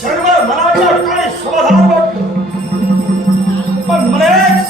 सर्व मनाच्या ठिकाणी समाधान वाटलं पण मला एक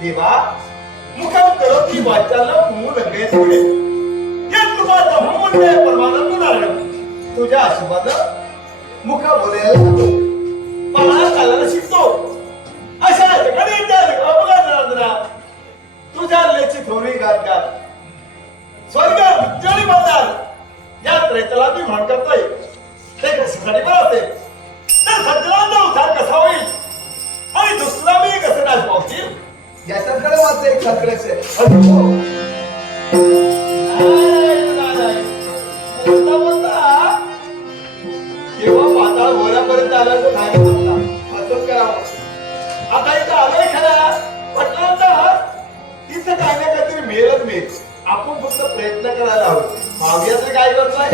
देवा मुखाम करोति वाचालं मूल गैसुडे हे तुझा मूल्य परमानंद नारायण तुझ्या आशीर्वाद मुखा बोलायला जातो मला चालायला शिकतो अशा ठिकाणी अपघात तुझ्या लेची थोडी गात गात स्वर्ग जळी म्हणतात या त्रैतला मी म्हण करतोय ते कशासाठी बरं असेल तर सज्जनांचा उद्धार कसा होईल आणि दुसरा मी कसं नाश पावतील याच्याकडे वाच एक सक्रेस आहे आलं तर झालं म्हणला असंच करावं. आता इथं आलोय खरा म्हटलं तर तिथं काय ना काहीतरी मिळत मिळेल. आपण फक्त प्रयत्न करायला हवं. मावल्या तर काय करतोय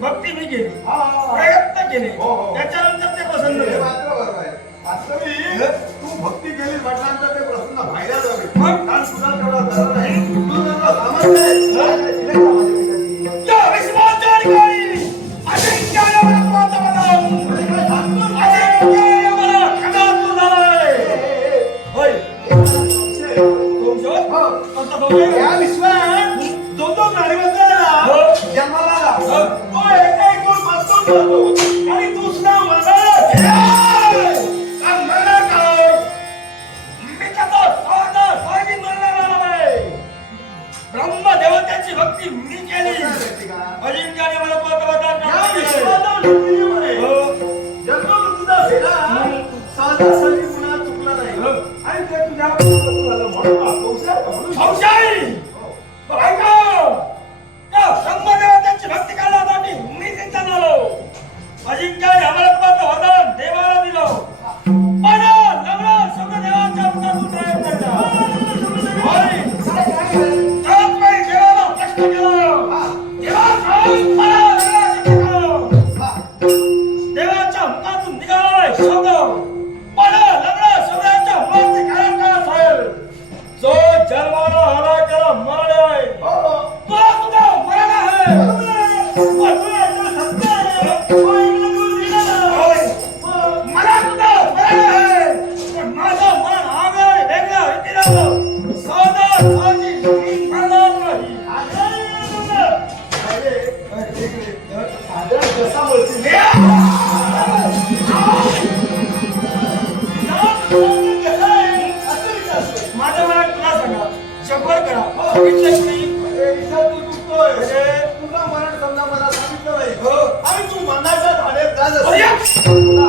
भक्ती मी केली प्रयत्न केले त्याच्यानंतर ते प्रसन्न झाले. तू भक्ती केली म्हटल्यानंतर ते प्रसन्न व्हायला जावे. कारण तुला तेवढा गरज आहे. तू त्यांना सामर्थ्य या विश्वात जो जो नारीवंताला जन्माला आला तो एक एक गुण वाचून जातो आणि दुसरा ब्रह्मदेवतेची भक्ती मी केली. अजिंक्याने मला तुझा फेरा सहजासहजी पुन्हा चुकला नाही आणि ते तुझ्या झालं म्हणून ब्रह्मदेवतेची भक्ती करण्यासाठी मी सिंचन आलो. अजिंक्याने अमरत्वाचं वरदान देवाला दिलं पण लग्न सगळं देवाच्या हातातून प्रयत्न केला. देवाला प्रश्न केला देवाच्या मुखातून निघालाय शब्द पण लग्न सगळ्याच्या मनाचे कारण काय असेल. जो जन्माला आला त्याला मरण आहे. तुला तुझा मरण आहे. मला तुझा मरण आहे पण माझं मरण आगळ वेगळ्या रीतीनं सहजा सहजी मी मरणार नाही. कसा बोलतील माझ्या मनात तुला सांगा शंभर करा तुझा मरण समजा मला सांगितलं नाही आणि तू मनाच्या धाड्यात जात तुला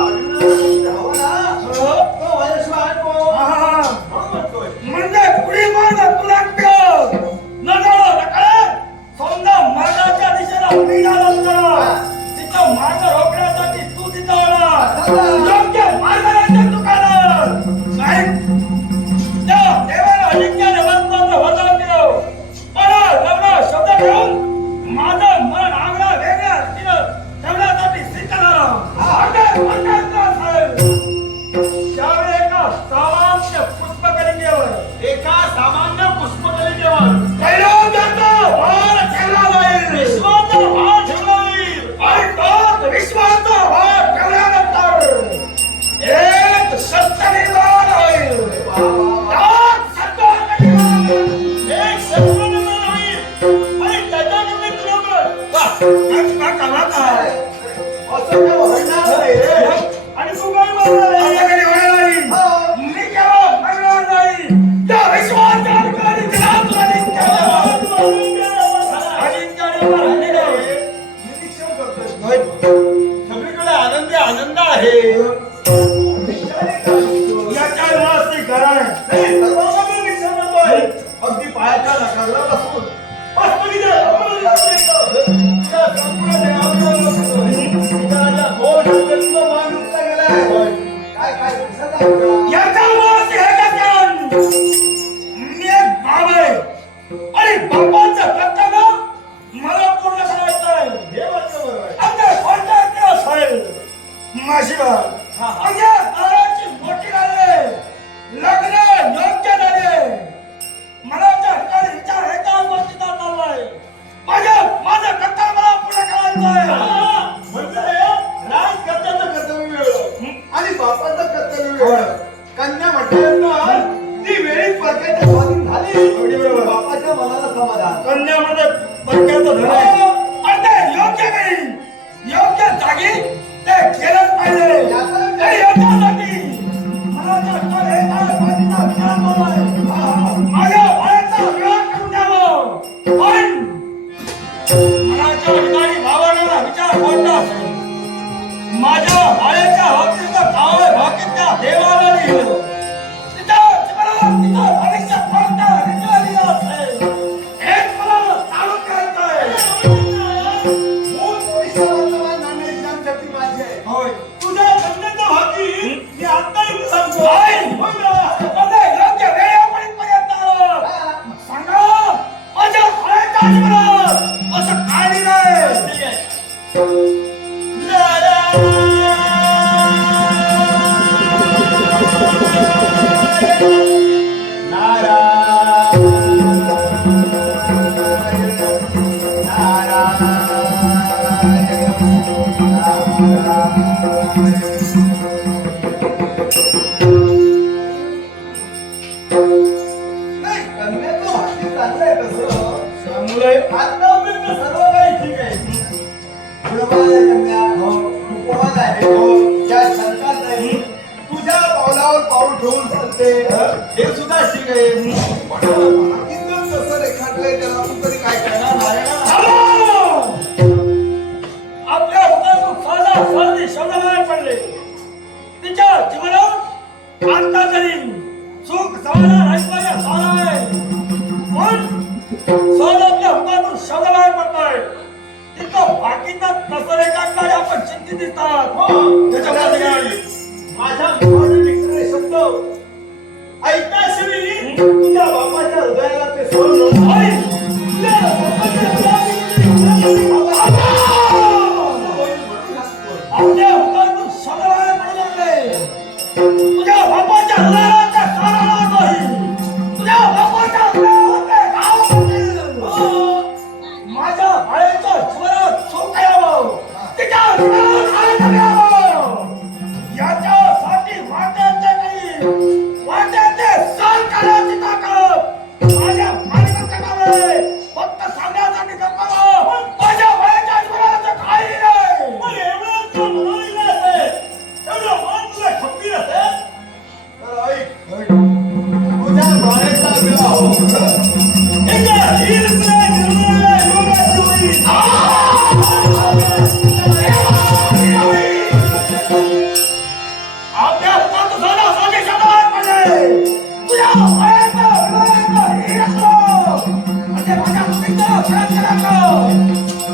हवा ना तो माझ्याशिवाय म्हणतोय म्हणजे पुढे मार्ग तुला न जाणं नकळे समजा मार्गाच्या दिशेला निघाला तिथं मार्ग रोखण्यासाठी तू तिथं होणार योग्य मार्गाने तू करणार नाही. त्या देवाला अजिंक्याने वरदान दिलं पण लग्न शब्द घेऊन माझं मन आगळा वेगळ्या रीतीनं ठेवण्यासाठी सिद्ध झाला. एक शस्त्र निर्माण होईल आणि त्याच्याकडे तुला मिळेल. वाह, काका काय असं काय म्हणणार नाही रे. आणि तू काय म्हणणार आहे? माझ्याकडे होणार नाही. मी केवळ म्हणणार नाही. या विश्वाच्या अधिकारी दिला तुला निरीक्षण करतोय. सगळीकडे आनंदी आनंद आहे. याच्या मानसिक कारण नाही, सर्वांना मी निरीक्षण करतोय. अगदी पायाच्या नकाराला बसून वास्तविक तुझ्या संपूर्ण देहावर तुझ्या राजा दोन हातांचा मान उचलला गेलाय. काय काय दिसत आहे का? याच्या मानसिक ह्याच्या कारण मी एक बाब आहे आणि बापाचं कर्तव्य मला पूर्ण करायचं आहे. हे मात्र बरोबर आहे. आता कोणता असेल माशिवार म्हणजे घराची मोठी झाले लग्न योग्य झाले मनाच्या ठिकाणी विचार एकाच गोष्टीचा चाललाय. माझं कर्तव्य मला पूर्ण करायचं आहे. म्हणजे राजकर्त्याचं कर्तव्य वेगळं आणि बापाचं कर्तव्य वेगळं. कन्या म्हटल्यानंतर ती वेळीच परक्याच्या स्वाधीन झाली. अगदी बरोबर. बापाच्या मनाला समाधान. कन्यामध्ये परक्याचं धन आहे. आणि ते योग्य वेळी योग्य जागी ते केलंच पाहिजे. आणि याच्यासाठी मनाच्या ठिकाणी एकाच गोष्टीचा विचार चाललाय. माझ्या भावाचा विवाह करून द्यावं. पण मनाच्या ठिकाणी भावनेला विचार कोणता असेल? माझ्या बाळेच्या हक्कीचं कावळे भाकीच्या देवाला लिहिलं. तिथं भविष्य कोणत्या रीतीला लिहिलं असेल हेच मला चालू करायचं आहे. मूळ परिसराचा नाणे ज्ञान शक्ती माझी आहे. होय. तुझ्या कन्याचा भागी मी आता इथे सांगतो. होय. होय ना? मध्ये योग्य वेळेपर्यंत आलं. सांगा माझ्या बाळेच्या जीवनात असं काय लिहिलंय? ठीक आहे. नाही, कन्याचं भाग्य चांगलं आहे तसं. चांगलंय. आतापर्यंत सर्व काही ठीक आहे. गुणवान आहे कन्या, रूपवान आहे, या शंकात नाही. तुझ्या पावलावर पाऊल ठेवून चालते, हे सुद्धा ठीक आहे. पण भाग्यच जसं रेखाटलंय त्याला तू तरी काय करणार नारायणा? आपल्या हातातून साधा साधी शब्द बाहेर पडले. तिच्या जीवनात आता तरी सुख समाधान ऐकवायला झालं आहे. पण सहज आपल्या हातातून शब्द बाहेर पडतोय. तिथं बाकीचा कसं रेखाटणारे आपण चिंतित दिसतात. त्याच्यामुळे काय? माझ्या मुखाने निघणारे शब्द ऐकण्याशी तुझ्या बापाच्या हृदयाला ते सोडलं. होय. तुझ्या बापाच्या हृदयाला आपल्या हातातून शब्द बाहेर पडू लागले. तुझ्या बापाच्या हृदयाला ते साराला नाही. तुझ्या बापाच्या हृदयाला ते घाव होतील. माझ्या बाळेच्या जीवनात सुख यावं. तिच्या जीवनात आनंद यावं. याच्यासाठी वाटेचे काही वाटेचे सहन करण्याची ताकद माझ्या मालकाकडे फक्त सांगण्यासाठी करतो. माझ्या बाळेच्या जीवनाचं काही नाही. पण एवढं तुला म्हणायला असेल, एवढं मन तुला खपली असेल, तर ऐक, तुझ्या बाळेचा विवाह एका हिरकऱ्या निर्मळ योगाची होईल. आपल्या हातात साधा साधे शब्द बाहेर पडले. तुझ्या बाळेचा विवाहाचा हिरकतो. म्हणजे माझ्या मुलीचा प्रेम केल्याचं.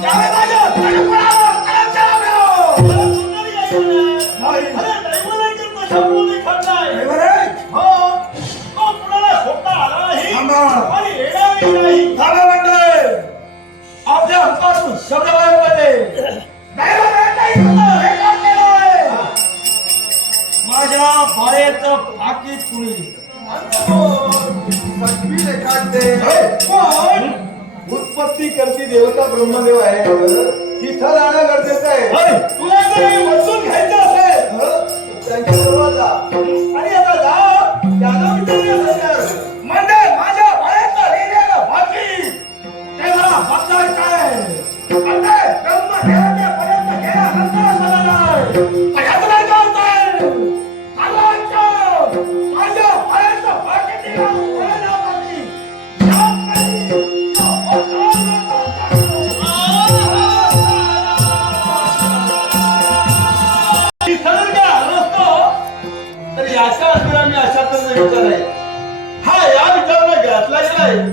त्यावेळी माझ्या प्रेमाला कलंक लागलं. मला सुंदरी आई म्हणाय. नाही. अरे दैवलेकर तो शब्द लिखत नाही. बरोबर आहे? हो, तो कुणाला खोटा आला नाही थांबा. आणि येणारही नाही. थांबा म्हणतोय. आपल्या हातातून शब्द बाहेर पडले. माझ्या बाळेचं पाकीट कुणी सगळी रेखाटते. पण उत्पत्ती करती देवता ब्रह्मदेव आहे. तिथं जाणं गरजेचं आहे. तुला जर हे वाचून घ्यायचं असेल त्यांच्याबरोबर जा आणि आता जा त्यांना विचारण्यासाठी म्हणजे माझ्या बाळेचं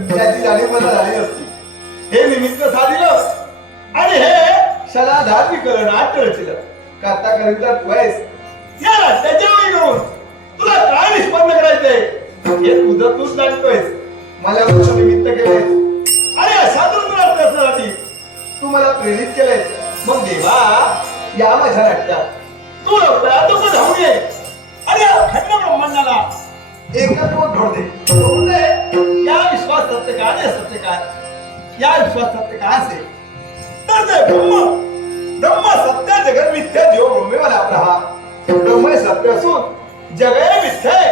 त्याची जाणीव मला झाली नसती. हे निमित्त साधिलं आणि हे शलाधार विकलं नाट्य रचिलं. करता करिता तू आहेस या नाट्याच्या वेळी घेऊन तुला काय निष्पन्न करायचंय हे तुझं तूच जाणतोयस. मला मोठं निमित्त केलंयस आणि अशा दुर्मिळ प्रश्नासाठी तू मला प्रेरित केलंय. मग देवा या माझ्या नाट्यात तू लवकरात लवकर धावून ये आणि या अखंड ब्रह्मांडाला एकत्व घडू दे. घडू दे. या विश्वास सत्य काय आणि असत्य काय या विश्वास सत्य काय असेल तर ते ब्रह्म सत्य जगत मिथ्या जीव ब्रह्मेवाला आपला ब्रह्म हे सत्य असून जग हे मिथ्या आहे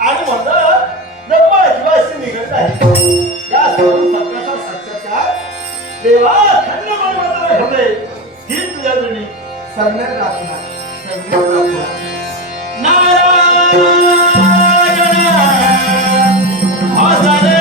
आणि म्हणलं ब्रह्म जीवाशी निगडीत आहे. या सर्व सत्याचा साक्षात्कार देवा अखंड ब्रह्मांडाला घडले ही तुझ्या जणी सगळ्यात प्रार्थना सगळ्यात प्रार्थना. नारायण हरे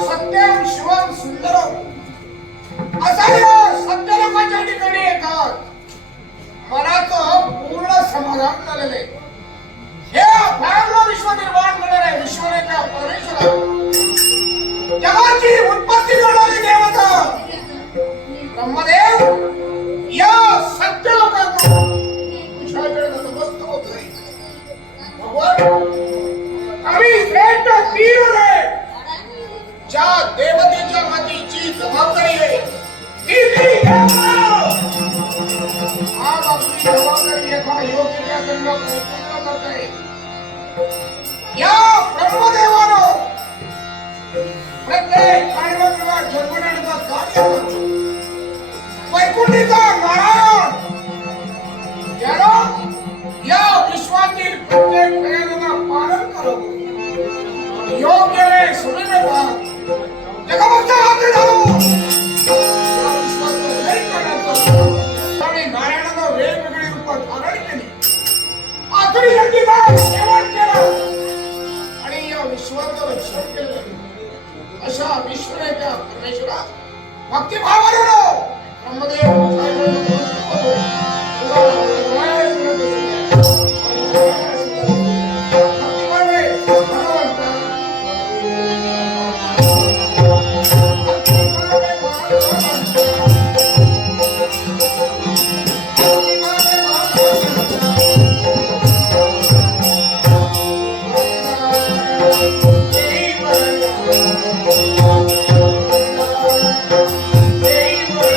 सत्यम शिवम सुंदरम असा या सत्यलोकाच्या ठिकाणी येतात. मनाचं पूर्ण समाधान झालेलं आहे. हे अभयार्थ विश्व निर्माण करणारे विश्वनेता परमेश्वरा जगाची उत्पत्ती करणारे देवता ब्रह्मदेव या सत्यलोकातून तुझ्याकडे नतमस्तक होतोय. भगवान आम्ही श्रेष्ठ तीर आहे ज्या देवतेच्या हातीची जबाबदारी आहे ती आज आपली जबाबदारी एका योग्यतेकडनं पूर्ण करते. या ब्रह्मदेवानं प्रत्येक कार्यक्रमात जन्मण्याचा कार्य करतो. वैकुंठीचा नारायण याला या विश्वातील प्रत्येक प्रेरणा पालन करावं. योग्य रे सुनिर्मिता जगभक्त हाती झालो या विश्वाचं लय करण्याचं आणि नारायणानं वेगवेगळी रूप धारण केली. आखरी जन्मीचा सेवन केला आणि या विश्वाचं रक्षण केलं. अशा विश्वनेत्या परमेश्वरा भक्तिभावानं ब्रह्मदेव Hey,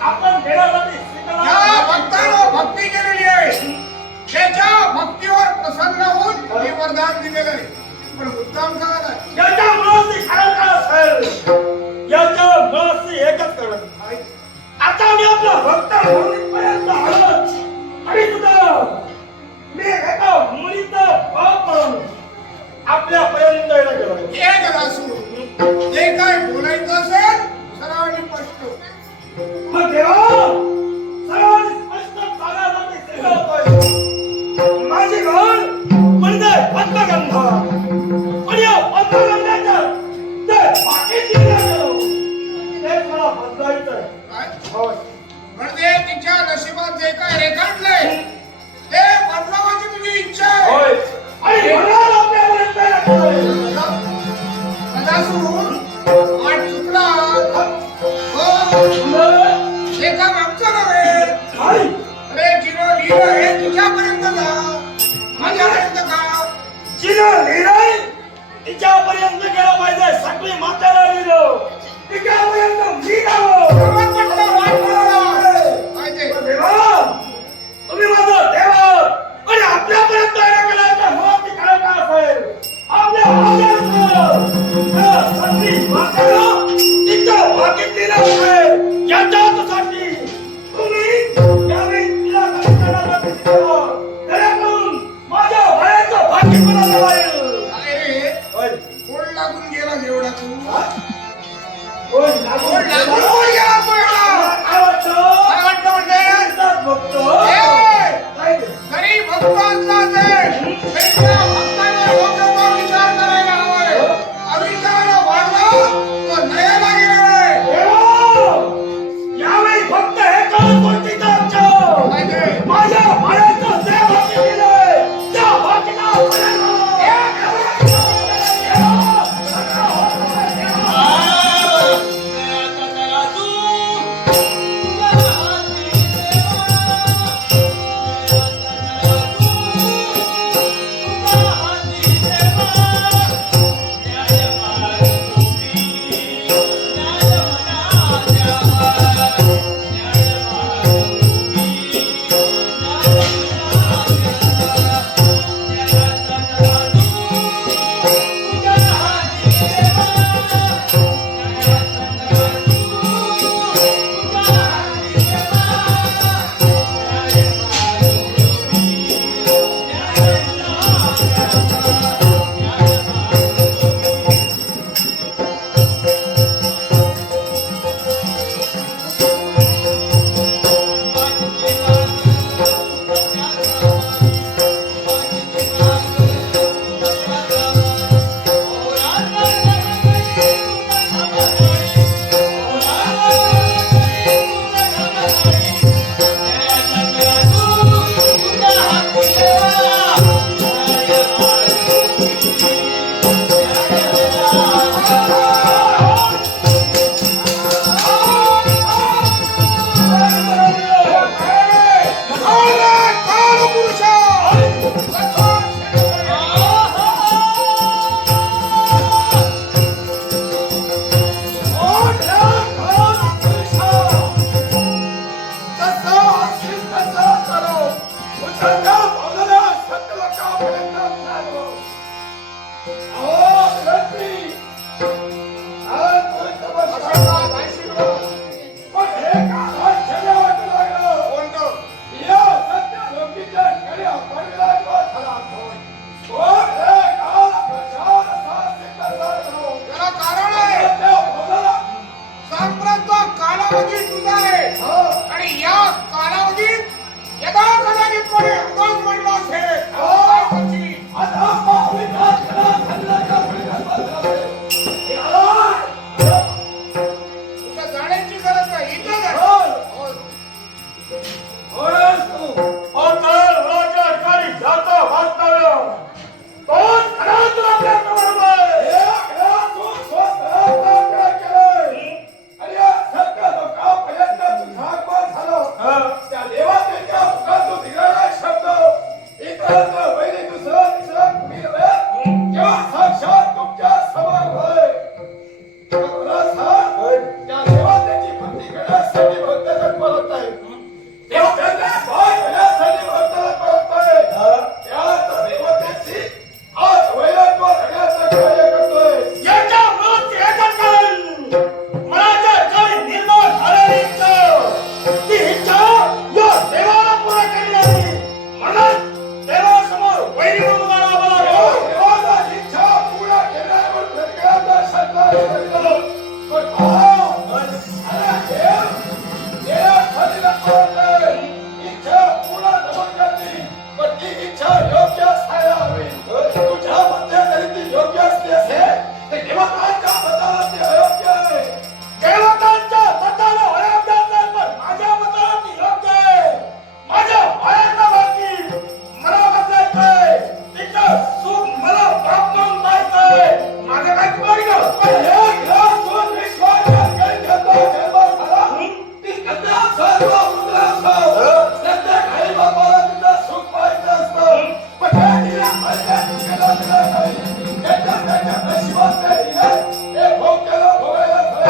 आपण देण्यासाठी ज्या भक्तानं भक्ती केलेली आहे त्याच्या भक्तीवर प्रसन्न होऊन हे वरदान दिलेलं आहे. पण उत्तम काय आहे? याच्या मुळाशी खरं काय असेल याच्या मुळाशी एकच कळत आता मी आपला भक्त होईपर्यंत आलो तरी सुद्धा मी एका मुलीचा बाप म्हणून आपल्यापर्यंत येणं गेलो एक असू जे काय बोलायचं असेल सर्वांनी स्पष्ट. मग देवा सर्वांनी स्पष्ट सांगायसाठी सांगतोय माझे घर म्हणजे पद्मगंधा आणि या पद्मगंधाच्या ते पाकिट दिलं गेलो ते मला बदलायचंय. काय? होय. म्हणजे तिच्या नशिबात जे काय रेखाटलंय ते बदलावाची तुझी इच्छा आहे. होय. आणि म्हणून आपल्यापर्यंत येणं गेलोय. कदासून वाट चुकला हो हे काम आमचं नव्हे. आई, अरे जिरो लिहिलं हे तुझ्यापर्यंत जा माझ्यापर्यंत का? जिनं लिहिलंय तिच्यापर्यंत गेलं पाहिजे. सगळी मात्याला लिहिलं तिच्यापर्यंत मी जावं. सर्वात मोठं वाट मला काय ते? देवा तुम्ही माझं देवा आणि आपल्यापर्यंत येणं गेल्याच्या मुळाची काय काय असेल आपल्या सगळी मात्याला तिचं पाकिट दिलं आहे याच्यासाठी तुम्ही यावेळी तिला कमी करण्यासाठी दिलं. जेणेकरून माझ्या वयाचं पाकिट मला लावायला. अरे होय. कोण लागून गेला एवढा तू? होय, कोण लागून कोण गेला तू एवढा? काय वाटतं? काय वाटतं म्हणजे? म्हणतात बघतो. ए! काय? गरीब भक्तांचा ते त्यांच्या भक्तांवर डोक्याचा विचार करायला हवाय. अविचारानं वागलं तर नयाला गेलं नाही. देवा! यावेळी फक्त हे कळत होती का आमच्या? काय ते? माझ्या बाळाचं जे बाकी दिलंय, त्या बाकीला पर्यंत शब्द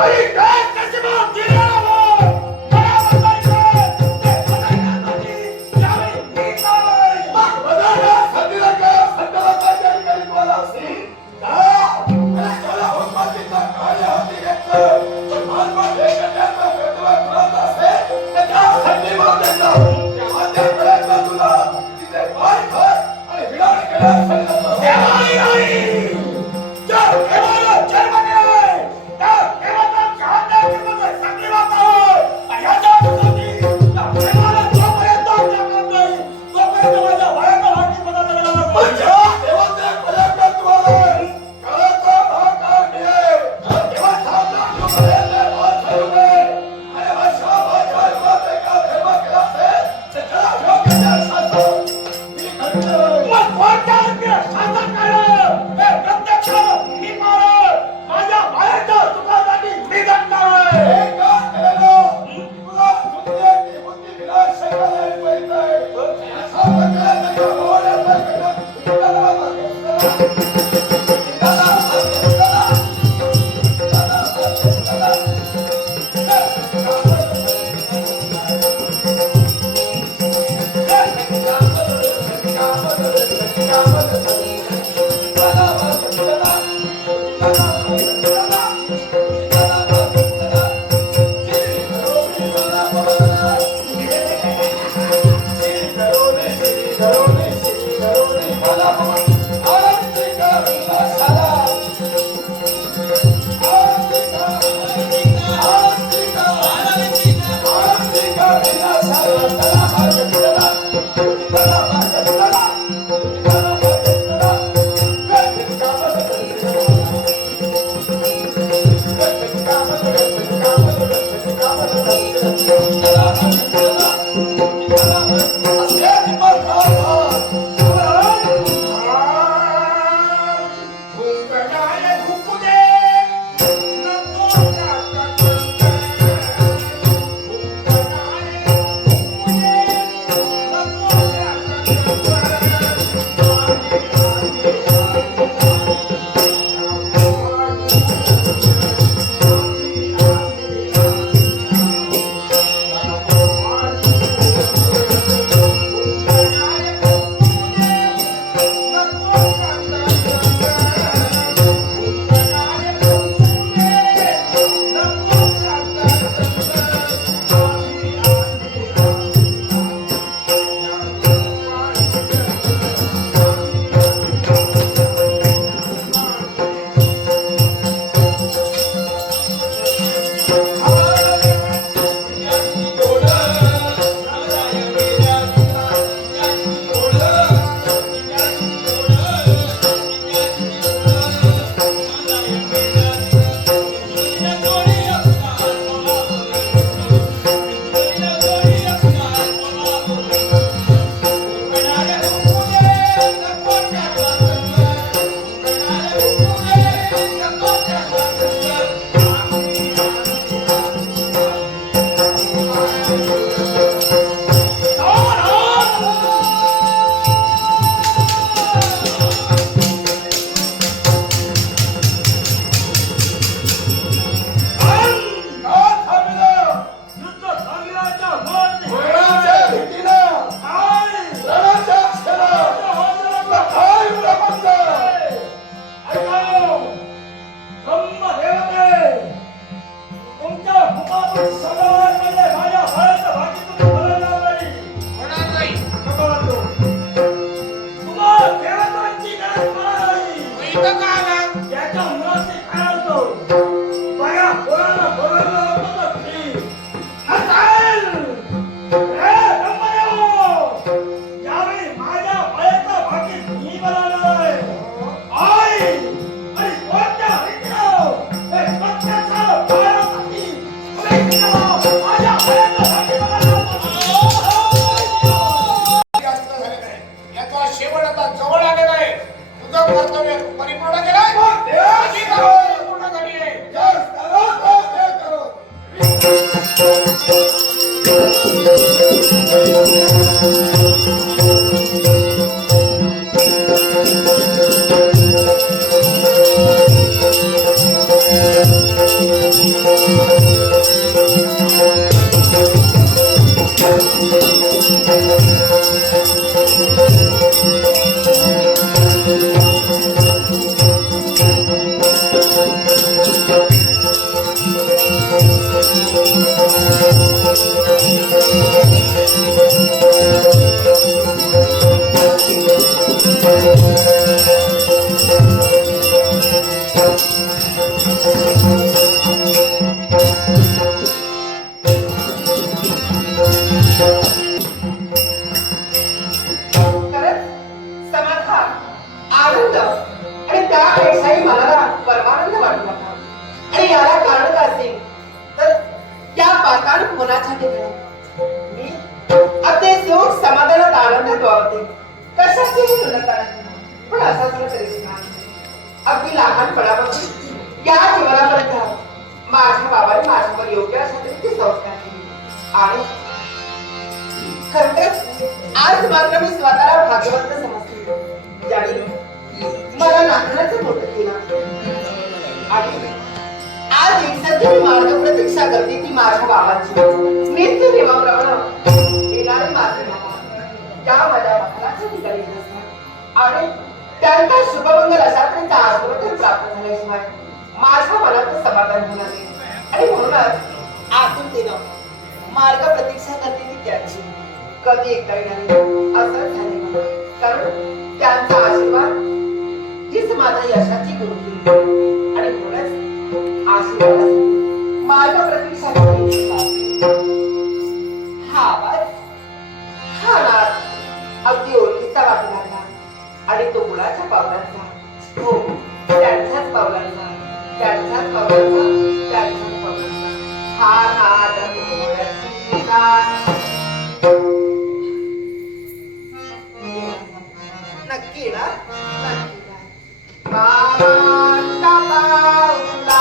तरी काय नशिबात दिलेलं मला बदलायचं ते बदलण्यासाठी यावेळी मी नाही. मग बदलला संधीला का संताला पाहिजे करी तुम्हाला असेल त्याला हुकमातीचा कार्य हाती घेतलं पण मानवात हे करण्याचा प्रयत्न करत असेल तर त्या संधीमध्ये जाऊ त्या माध्यमाकडे तुला तिथे पाय कर आणि विधान केलं सांगितलं देवाई नाही. जर देवाला जन्म दिलाय, तर देवाचा शहाण्या सगळी बात आहे. आणि याच्या विरोधी त्या देवाला जोपर्यंत जन्म नाही, तोपर्यंत माझ्या वयाचा वाटी बदलला नाही. म्हणजे देवाचे पर्यंत तुम्हाला काळाचा भाग काढणे देवाचा नाम घेतले वाचवणे आणि अशा वाचवण्यात एका धर्म केला असेल तर त्याला योग्य त्या शासन मी करतो. मग कोणत्या अर्थी शासन करेल? हे प्रत्यक्ष मी मारेल. माझ्या वयाच्या सुखासाठी मी जगणार आहे. हे का केलं? तुला सुखदेवची बुद्धी विनाश करायला पाहिजे. असा प्रकार त्याच्या भावाला करण्यात तुला Thank you. खरंच समाधान, आनंद आणि त्यापेक्षाही मला परमानंद वाटू लागला. आणि याला कारण काय असेल तर त्या पाकाळ कोणाच्या ठिकाणी मी अति सुख समाधानात आनंदात वावरते. कशाचीही उन्नता नाही, पण असाच मला तरी अगदी लहानपणापासून या जीवनापर्यंत माझ्या बाबाने माझ्यावर योग्य अशा रीती संस्कार केले. आणि खरंच आज मात्र मी स्वतःला भाग्यवंत समजते, ज्याने मला नातनाचं मोठं केलं. आणि आज दिवसाची मार्ग प्रतीक्षा करते ती माझ्या बाबांची नित्य नियमाप्रमाणे येणारे माझे बाबा ज्या माझ्या मखलाच्या ठिकाणी असतात आणि त्यांचा शुभमंगल अशा त्यांचा आशीर्वाद प्राप्त झाल्याशिवाय माझ्या मनात समाधान होणार नाही. आणि म्हणूनच आतुरतेनं मार्ग प्रतीक्षा करते ती त्यांची कधी एकदा येणार असं झाले, कारण त्यांचा आशीर्वाद हीच माझ्या यशाची गुरुकिल्ली. आणि म्हणूनच आशीर्वादासाठी मार्ग प्रतीक्षा करते. हा आवाज, हा नाद अगदी ओळखीचा वाटू लागला. आणि तो गुणाच्या पावलांचा, हो त्यांच्याच पावलांचा, त्यांच्याच पावलांचा, त्यांच्याच पावलांचा हा नाद नक्की ना, नक्की बाबांचा पावलांचा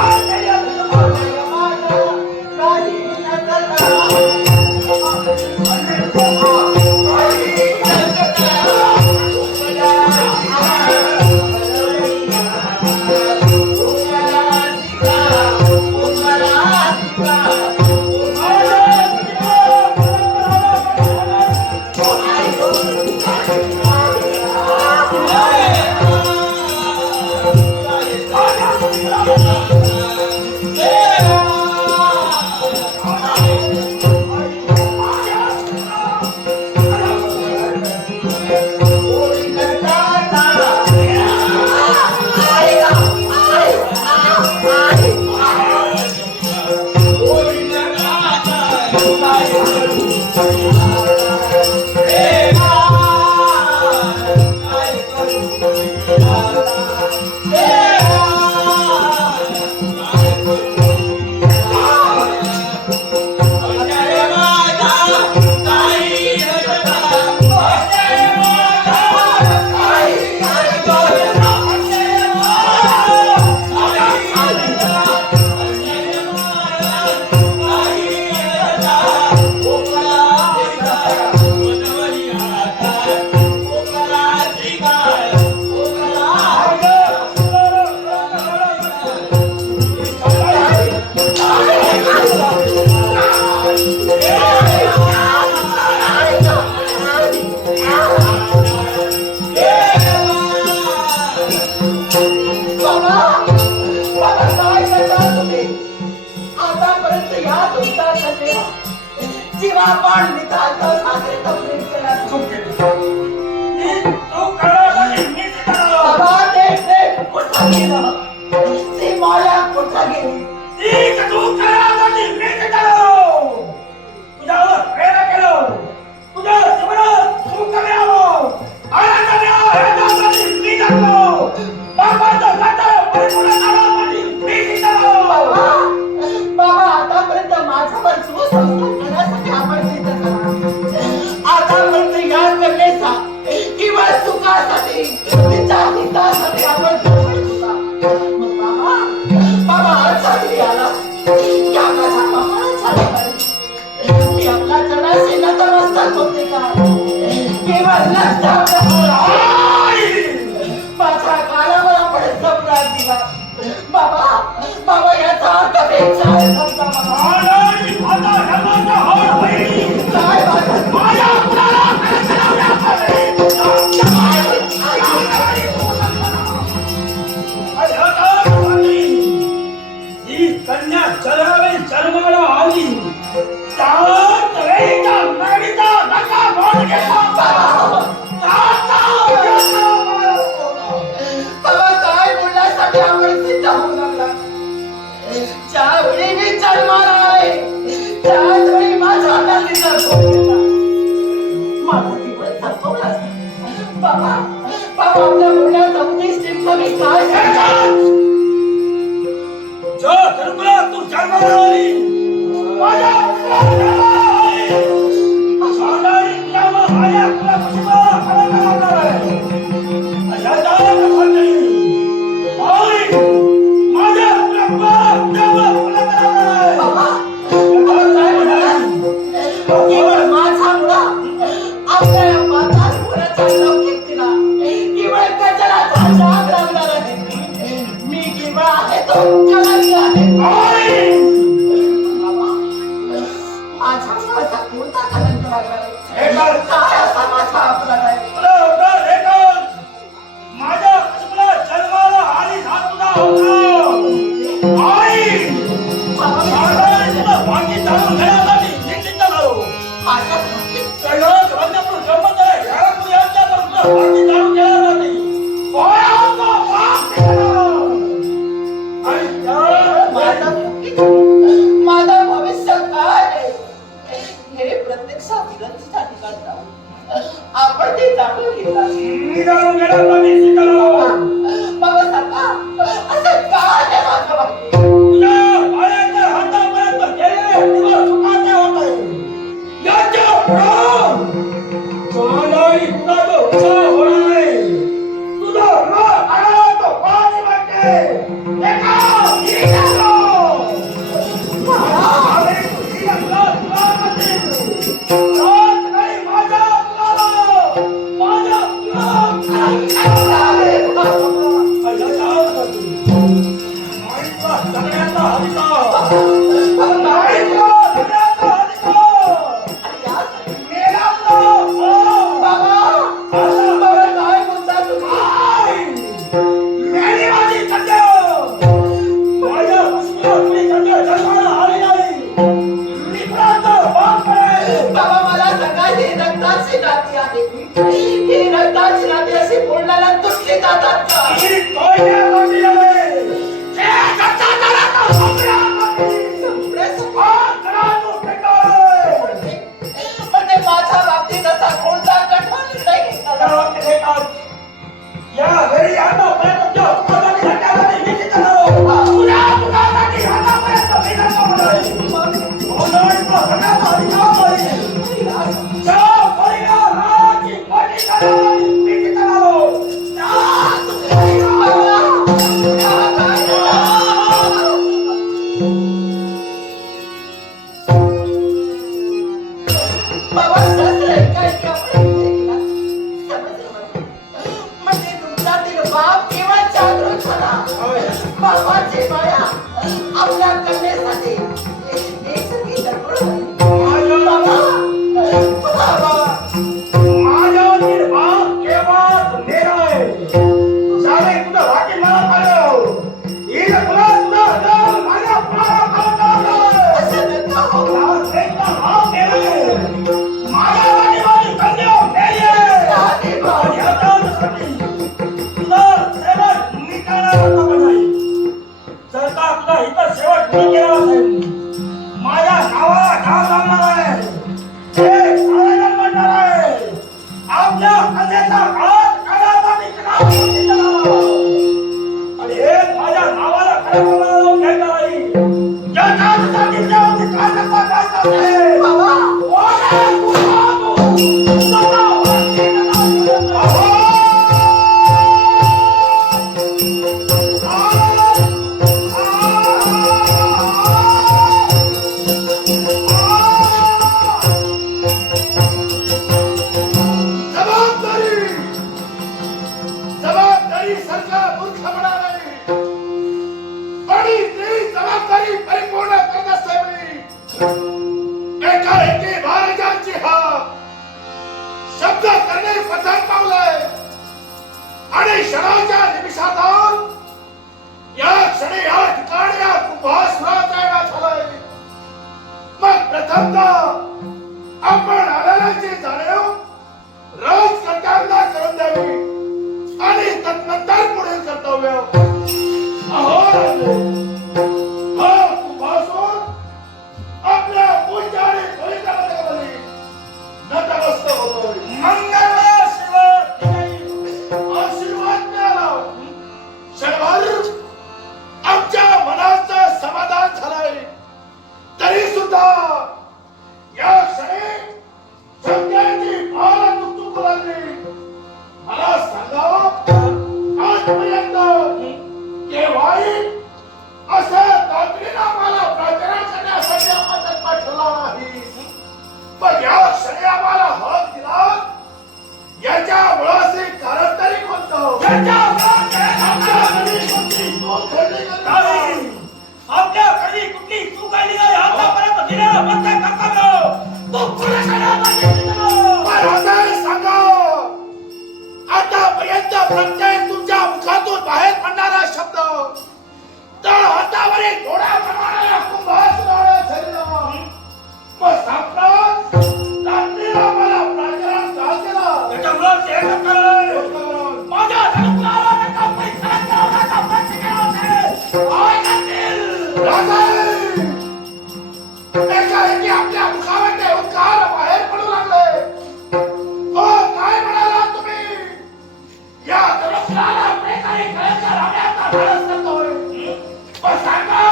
माझ्या जीवापान निघालतो सासरे कंप्लीट केला चूक केली. तू करायसाठी मी करावं. बाबा देख कुठं गेलं ती माया कुठं गेली ती तू करायसाठी मी करावं. तुझ्यावर प्रेम केलं. तुझ्या जीवनात सुख मिळावं. आनंद मिळावा ह्याच्यासाठी मी जगलो. बाबाचं नातं परिपूर्ण करण्यासाठी मी जिंकलो. बाबा आतापर्यंत माझ्यावर सुसंस्कार करण्यासाठी आपण सिद्ध करा आतापर्यंत या करण्याचा किंवा सुखासाठी तिच्या हितासाठी आपण करत होता मग बाबा अडचणी आला या माझ्या बाबाला झाला पाहिजे मी आपला चढाशी नतमस्तक होते का केवळ लक्षात माझ्या कानावर आपण जपणार दिला बाबा याचा अर्थ पेक्षा समजा आणि आता धर्माचा होड होईल. काय वाटत माझ्या मुलाला ही कन्या जन्माला जन्माला आली त्यात वेळीचा नाडीचा धक्का मोड घेतला. बाबा काय बोलण्यासाठी आपण सिद्ध होऊ लागला ज्यावेळी मी जन्माला आले त्याच वेळी माझ्या नंदीचा शोध घेतला माझा जीवन संपवला बाबा आपल्या बोलण्याचा उद्देश नेमका मी काय सांगणार जो धर्मला तू जन्माला आली माझ्या मुलाला जन्माला आली. साधारी तुला माझ्या तुला कुटुंबाला खरं लागणार आहे. अशा जागा नसत नाही. आई, माझ्या तुला मुलाला तुला लागणार आहे. बाबा काय म्हणाला केवळ माझा मुला आपल्या या माता मुलाच्या लौकिक तिला केवळ कचराचा जाग लागणार आहे मी केवळ आहे तो कलाही आहे आई, बाबा माझ्या मुलाचा कोणता कलंक लागला हे कर. काय असा माझा अपराध आहे तुला होतं हे कर. माझ्या तुला जन्माला आली हा तुझा होता. आई, बाबा साधारी तुला बाकी जाणून घेण्यासाठी निश्चित झालो. माझ्या कैलास राज्यातून जन्म झाला ह्या तू यांच्या तुला बाकी जाणून घेण्यासाठी कोणाचा बाप निघाला. आणि माझा भविष्य काय आहे हे प्रत्यक्षात विरंतीसाठी करतात आपण ते जाणून घेतला मी जाणून घेण्यासाठी शिकलो. बाबा सांगा असं काय आहे माझं बाबा तुझ्या पायाच्या हातापर्यंत गेले दिवस सुखाचे होते. याच्या पुढं चांगली तुझा जो उत्साह होणार आहे. तुझा राग आला तो पाच वाटते. एका गिरीला आम्ही तुझीला तुला म्हणतील. आज नाही माझ्या तुला बाबाची माया आपल्या कन्येसाठी एक सगळी धडपड होती. बाबा माझ्यावरील भाव केवळ मेरा आहे. सारे तुझं वाटेल मला पाहिलं. हिला तुला माझ्या प्राणात असं नका हो. भाव मेरा आहे. माझ्या वाटेवाली कन्या मेरी आहे. राधे बाबा. आणि ह्याच्यासाठी तुझा शेवट मी करणार होतो का नाही? जर का तुझा इथं शेवट मी केला असेल, माझ्या नावाला घाव लागणार आहे. हे सारेजण म्हणणार आहे, आपल्या कन्येचा घात करण्यासाठी नाव घेतली जाणार. आणि हे माझ्या नावाला खरं प्रमाणात लावून घ्यायचं नाही. याच्यासाठी देवाची काय करता काय करते? बाबा कोण आहे तू? स्वतः वरती नका. जबाबदारी सरकार मूर्खपणा नाही आणि ती जबाबदारी परिपूर्ण करण्यासाठी एकाएकी महाराजांची हाक शब्द करणे पथक पावलंय आणि क्षणाच्या निमिषात या क्षणी या ठिकाणी या कुंभासुरात तयार झालाय. मग प्रथमतः आपण आलेल्याची जाणीव राजकर्त्यांना करून द्यावी आणि तदनंतर पुढील कर्तव्य. अहो राजे, हा कुंभासूर आपल्या पूज्य आणि पवित्राच्या बळी नतमस्तक होतोय. मंगळ शिव आशीर्वाद मिळाला. क्षणभर आमच्या मनाचं समाधान झालंय. तरी सुद्धा या क्षणी शब्दांची भावना तुटू लागली. मला सांगावं, आजपर्यंत केव्हाही असं तातडीनं आम्हाला प्रार्थना करण्यासाठी आपण जन्म ठेवला नाही. पण या क्षणी आम्हाला हक दिला, याच्या मुळाचे कारण तरी कोणतं? आमच्या घरी कोणती चूक घडली का नाही? आपल्या घरी कुठली चूक आली नाही. आतापर्यंत दिलेलं प्रत्येक कर्तव्य तू पुरे करण्यासाठी दिलं. पण आता सांगा, आतापर्यंत प्रत्येक तुमच्या मुखातून बाहेर पडणारा शब्द तळ हातावरील घोड्याप्रमाणे कुंभासुराला झेलला. मग सापडाच रात्रीला मला प्रार्थना का केला? त्याच्यामुळं ते करणार. माझ्या धनुष्याला नका पैसा लावण्याचा प्रयत्न केला असेल. काय करतील? राजे, एकाएकी आपल्या मुखामध्ये उद्गार बाहेर पडू लागले. ओ काय म्हणाला तुम्ही? या धनुष्याला प्रेताने कळेच्या राण्याचा धाडस करतोय. पण सांगा,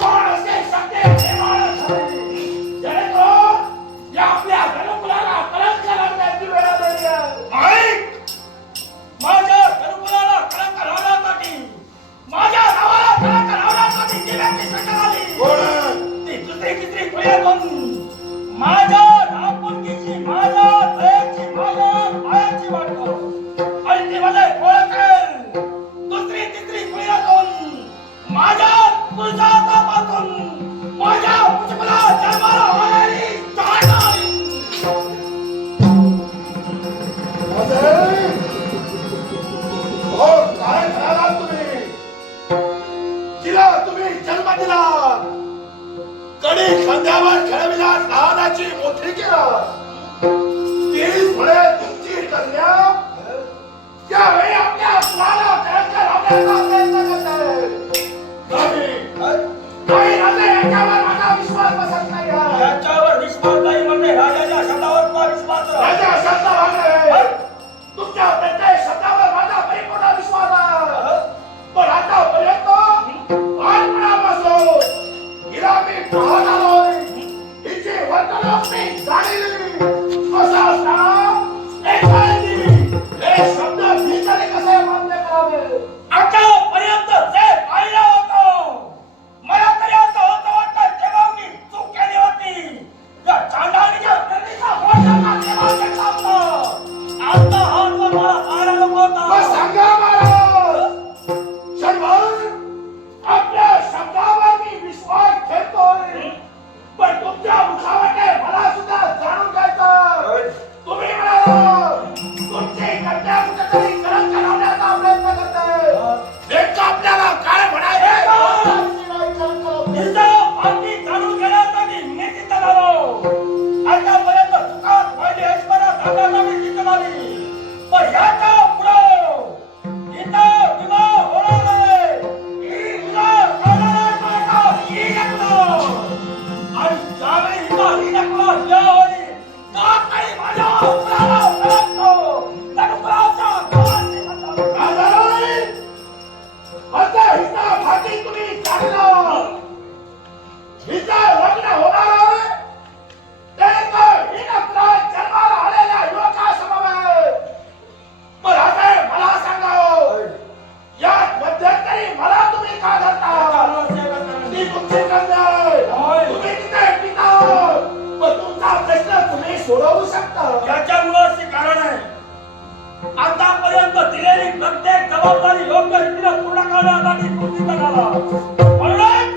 कोण असे सत्य निर्माण झाले जेणेकरून या आपल्या धनुष्याला कलंक लागण्याची वेळ आलेली आहे? माईक, माझ्या धनुष्याला कलंक लावण्यासाठी, माझ्या नावाला कलंक लावण्यासाठी जी व्यक्ती सज्ज झाली, कोण आहे? ती दुसरी तिसरी पिढ्यातून माझ्या नापुरकीची, माझ्या दयेची, माझ्या मायाची वाटतो आणि ती मला ओळखेल. दुसरी तिसरी पिढ्यातून माझ्या पुरुषार्थापासून माझ्या उज्ज्वला जन्माला आलेली जाणीव. हो काय म्हणाला तुम्ही? तिला तुम्ही जन्म दिला, कडी खांद्यावर खेळविला, लहानाची मोठी केला. 30 फळे तुमची कन्या त्यावेळी आपल्या मुलाला कलंक लावण्याचा प्रयत्न करत आहे. नाही राजे, याच्यावर माझा विश्वास बसत नाही आहे. याच्यावर विश्वास नाही म्हणजे राजाच्या शब्दावर तुला विश्वास आहे. राजा शब्द आहे. तुमच्या प्रत्येक शब्दावर माझा परिपूर्ण विश्वास आहे. पण आतापर्यंत लहानपणापासून हिला मी पाहत आलोय. हिची वर्तणूक मी जाणली. असं असताना एखादी हे शब्द मी तरी कसे मान्य करावे? आता जबाबदारी योग्य रीतीने पूर्ण करण्यासाठी तू सिद्ध झाला. म्हणूनच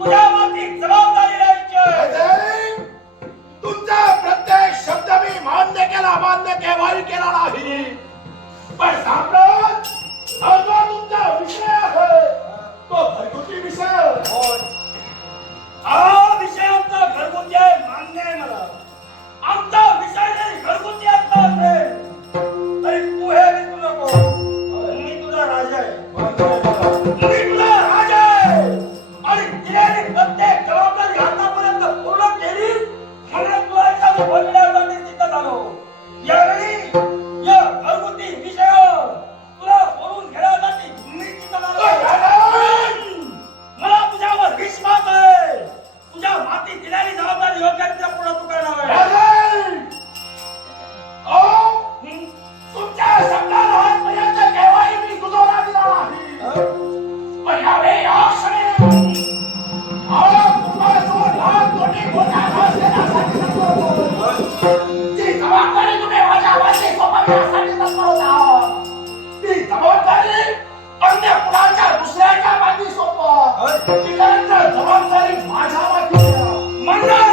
तुझ्या माती जबाबदारी घ्यायची आहे. अजय, तुमचा प्रत्येक शब्द मी मान्य केव्हाही केला नाही. पण साम्राट, हा जो तुमचा विषय आहे तो घरगुती विषय. हा विषय आमचा घरगुती आहे, मान्य आहे मला. आमचा विषय जरी घरगुती असला असेल तरी तू हे विसरू नको. मी तुझा राजा आहे. मी तुझा राजा आहे. आणि दिलेली प्रत्येक जबाबदारी आतापर्यंत पूर्ण केली म्हणून तुला एका बोलण्यासाठी सिद्ध झालो. यावेळी या घरगुती विषयावर तुला बोलून घेण्यासाठी मी सिद्ध झालो. मला तुझ्यावर विश्वास आहे. तुझ्या माती दिलेली जबाबदारी योग्यरित्या पूर्ण तू करणार आहे. अजय, तुमच्या शब्दाला आजपर्यंत केव्हाही मी दुजोरा दिला नाही. पण यावेळी या क्षणी तुम्हाला लहान मोठी मोठ्या आवाज देण्यासाठी सांगतो. ती जबाबदारी तुम्ही माझ्या वाशी सोपवण्यासाठी तत्पर होता. ती जबाबदारी अन्य कुणाच्या दुसऱ्याच्या मागे सोपवा. ती जबाबदारी माझ्या मागे द्या.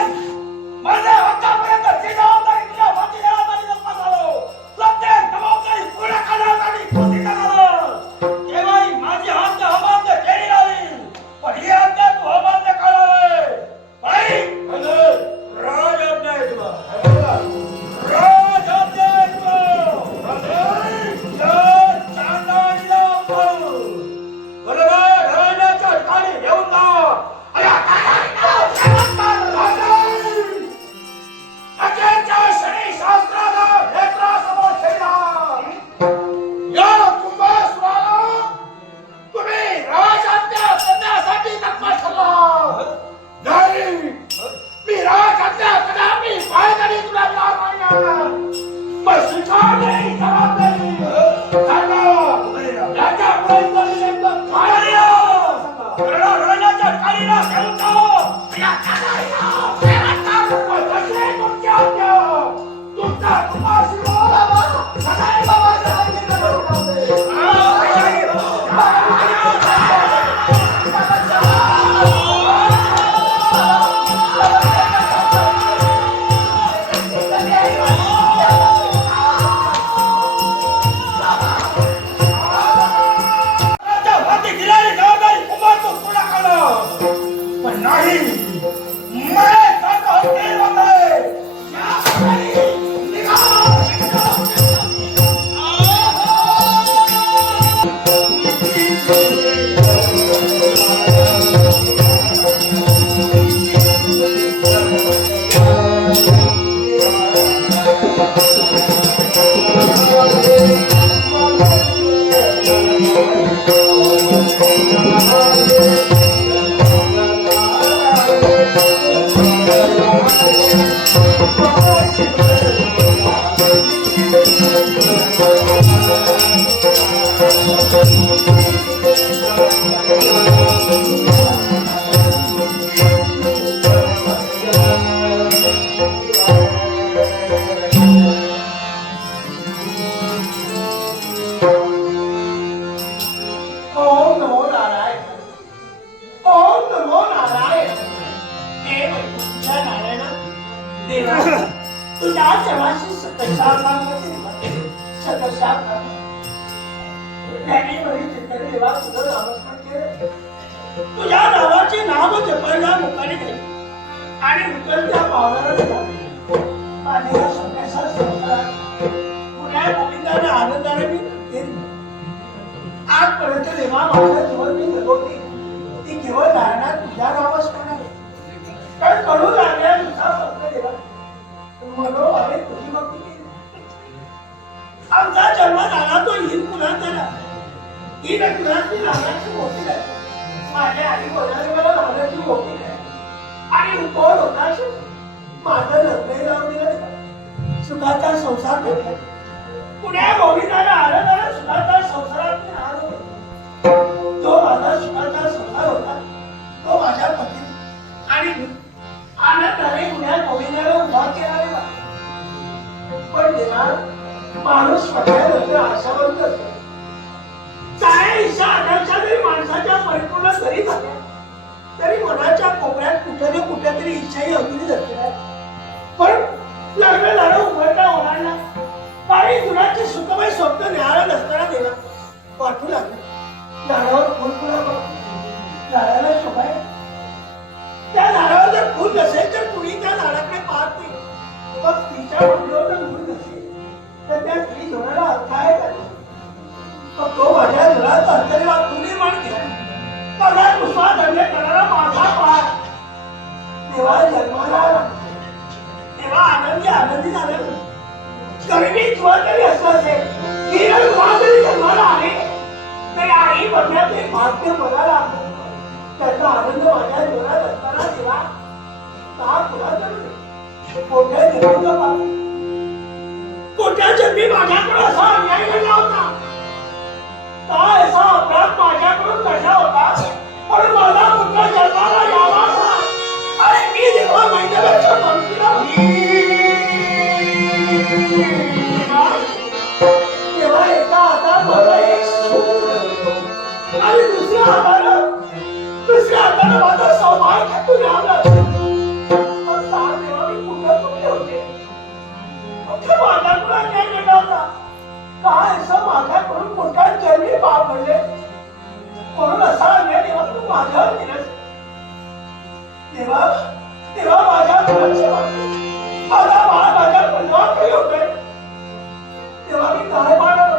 म्हणजे आतापर्यंत जी जबाबदारी तुझ्या माती देण्यासाठी जन्म झालो प्रत्येक जबाबदारी पूर्ण करण्यासाठी तू सिद्ध झाला. केव्हाही माझी आज्ञा अमान्य केली नाही, पण ही आज्ञा तू अमान्य करावे. बाई, राज आज्ञा आहे तुला. राज आज्ञा आहे तुला. या चांदणीला उठव. बरोबर घराण्याच्या ठिकाणी घेऊन जा. तुझ्या जवाशी तुझ्या नावाचे नाव जपायला मुखाने केले आणि उतरत्या पावलाला आणि या सगळ्याचा संसार पुण्या गोविंदाने आनंदाने मी केली. आजपर्यंत जेव्हा माझ्या जीवन मी जगवली ती केवळ धारणा तुझ्या नावाच म्हणाली. पण कळू लागल्या तुझा फक्त देवा मनोभावे तुझी भक्ती केली. आमचा जन्म झाला तो हिंद पुन्हा झाला. ही व्यक्ती लहानाची मोठी आहे. माझ्या आई वडिलांनी मला लहानाची मोठी आहे आणि उपवर होता माझं लग्न लावून दिलं. सुखाचा संसार भेटला. पुण्या गोविंदाला आनंदाने सुखाचा संसारात मी राहत होतो. जो माझा सुखाचा संसार होता तो माझ्या पती आणि आनंदाने पुण्या गोविंदाला उभा केला गेला. पण देवा माणूस स्वतः आशावंत असतो. दिशा आकांक्षा जरी माणसाच्या परिपूर्ण जरी झाल्या तरी मनाच्या कोपऱ्यात कुठे ना कुठेतरी इच्छाही अगदी असते. पण लग्न झालं उघडता होणार ना. काही गुणाची सुखमय स्वप्न न्याहाळत असताना देवा वाटू लागलं. झाडावर फुल फुलावं, झाडाला शोभाय. त्या झाडावर जर फुल नसेल तर कुणी त्या झाडाकडे पाहत नाही. मग स्त्रीच्या मांडीवर जर फुल नसेल तर त्या स्त्री जोडाला अर्थ आहे का? मग तो माझ्या घरात अंतर्वाद तू निर्माण केला. माझा पुष्पा धंदे करणारा माझा पाठ देवा जन्माला आला. तेव्हा आनंदी झालं. गरिबी किंवा तरी असं असेल की जरी जन्माला आले तरी आई बघण्यात एक भाग्य बघायला त्याचा आनंद माझ्या जीवनात असताना तेव्हा का कोट्या जन्मी माझ्याकडे असा अन्याय घडला होता. काय असा अपराध माझ्याकडून घडला होता पण माझा मुलगा जन्माला यावा असा. आणि मी जेव्हा महिन्यापेक्षा पंक्तीला तेव्हा एका हातात मला एक सूप आणि दुसऱ्या हाताने माझं सौभाग्य तू लावलं. तेव्हा मी कुठं चुकले होते. माझ्याकडून अन्याय घडला होता. काय असं माझ्याकडून मोठ्या जन्मी पाप पडले म्हणून असा अन्याय तेव्हा तू माझ्यावर केलंस. तेव्हा माझ्या मुलाची माझा बाळ माझ्या बंधवाकडे होतोय. तेव्हा मी काय पाहणार?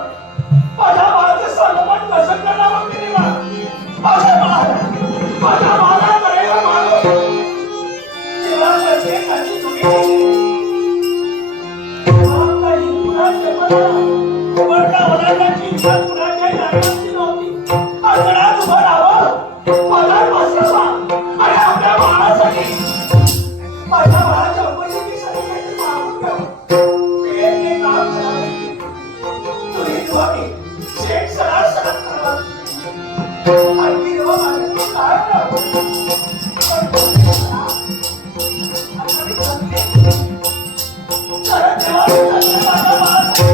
माझ्या बाळाचं संगमन कसं करणार होते तेव्हा? माझ्या बाळाकडे तेव्हा प्रत्येकाची चुकी वडिलांची इच्छा कुणाच्याही नावाची नव्हती. अंगणात उभं राहावं माझा बसवा आणि आपल्या बाळासाठी माझ्या बाळाच्या उपयोगीसाठी काहीतरी मागून घ्यावं. हे काम करावे. तुम्ही दोघी शेठ सरळ करावा. आणखी जेव्हा माझ्याकडून काय होणार? आता मी चालले. कारण तेव्हा मी चालले माझ्या बाळासाठी.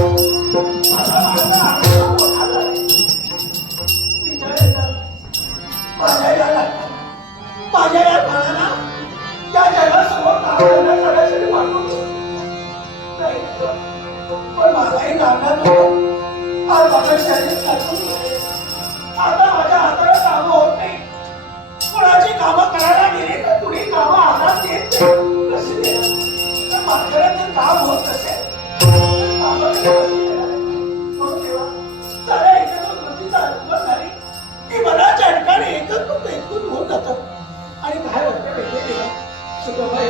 माझ्या या बाळाला त्या जगासमोर काढण्यासाठी मागतो. पण माझाही लागणार नव्हतं. आज माझं शरीर खातून गेले. आता माझ्या हाताला कामं होत नाही. कोणाची कामं करायला गेली तर कुणी कामं हातात देत नाही. कशी देणार? तर माझ्याकडे ते काम होत असेल तर कामं कशी देणार? म्हणून तेव्हा साऱ्या एकच गोष्टीचा अनुभव झाली की मला चटकाने एकच पेटून होऊन जातं. आणि काय वाटतं वेगळे देवा सुखमय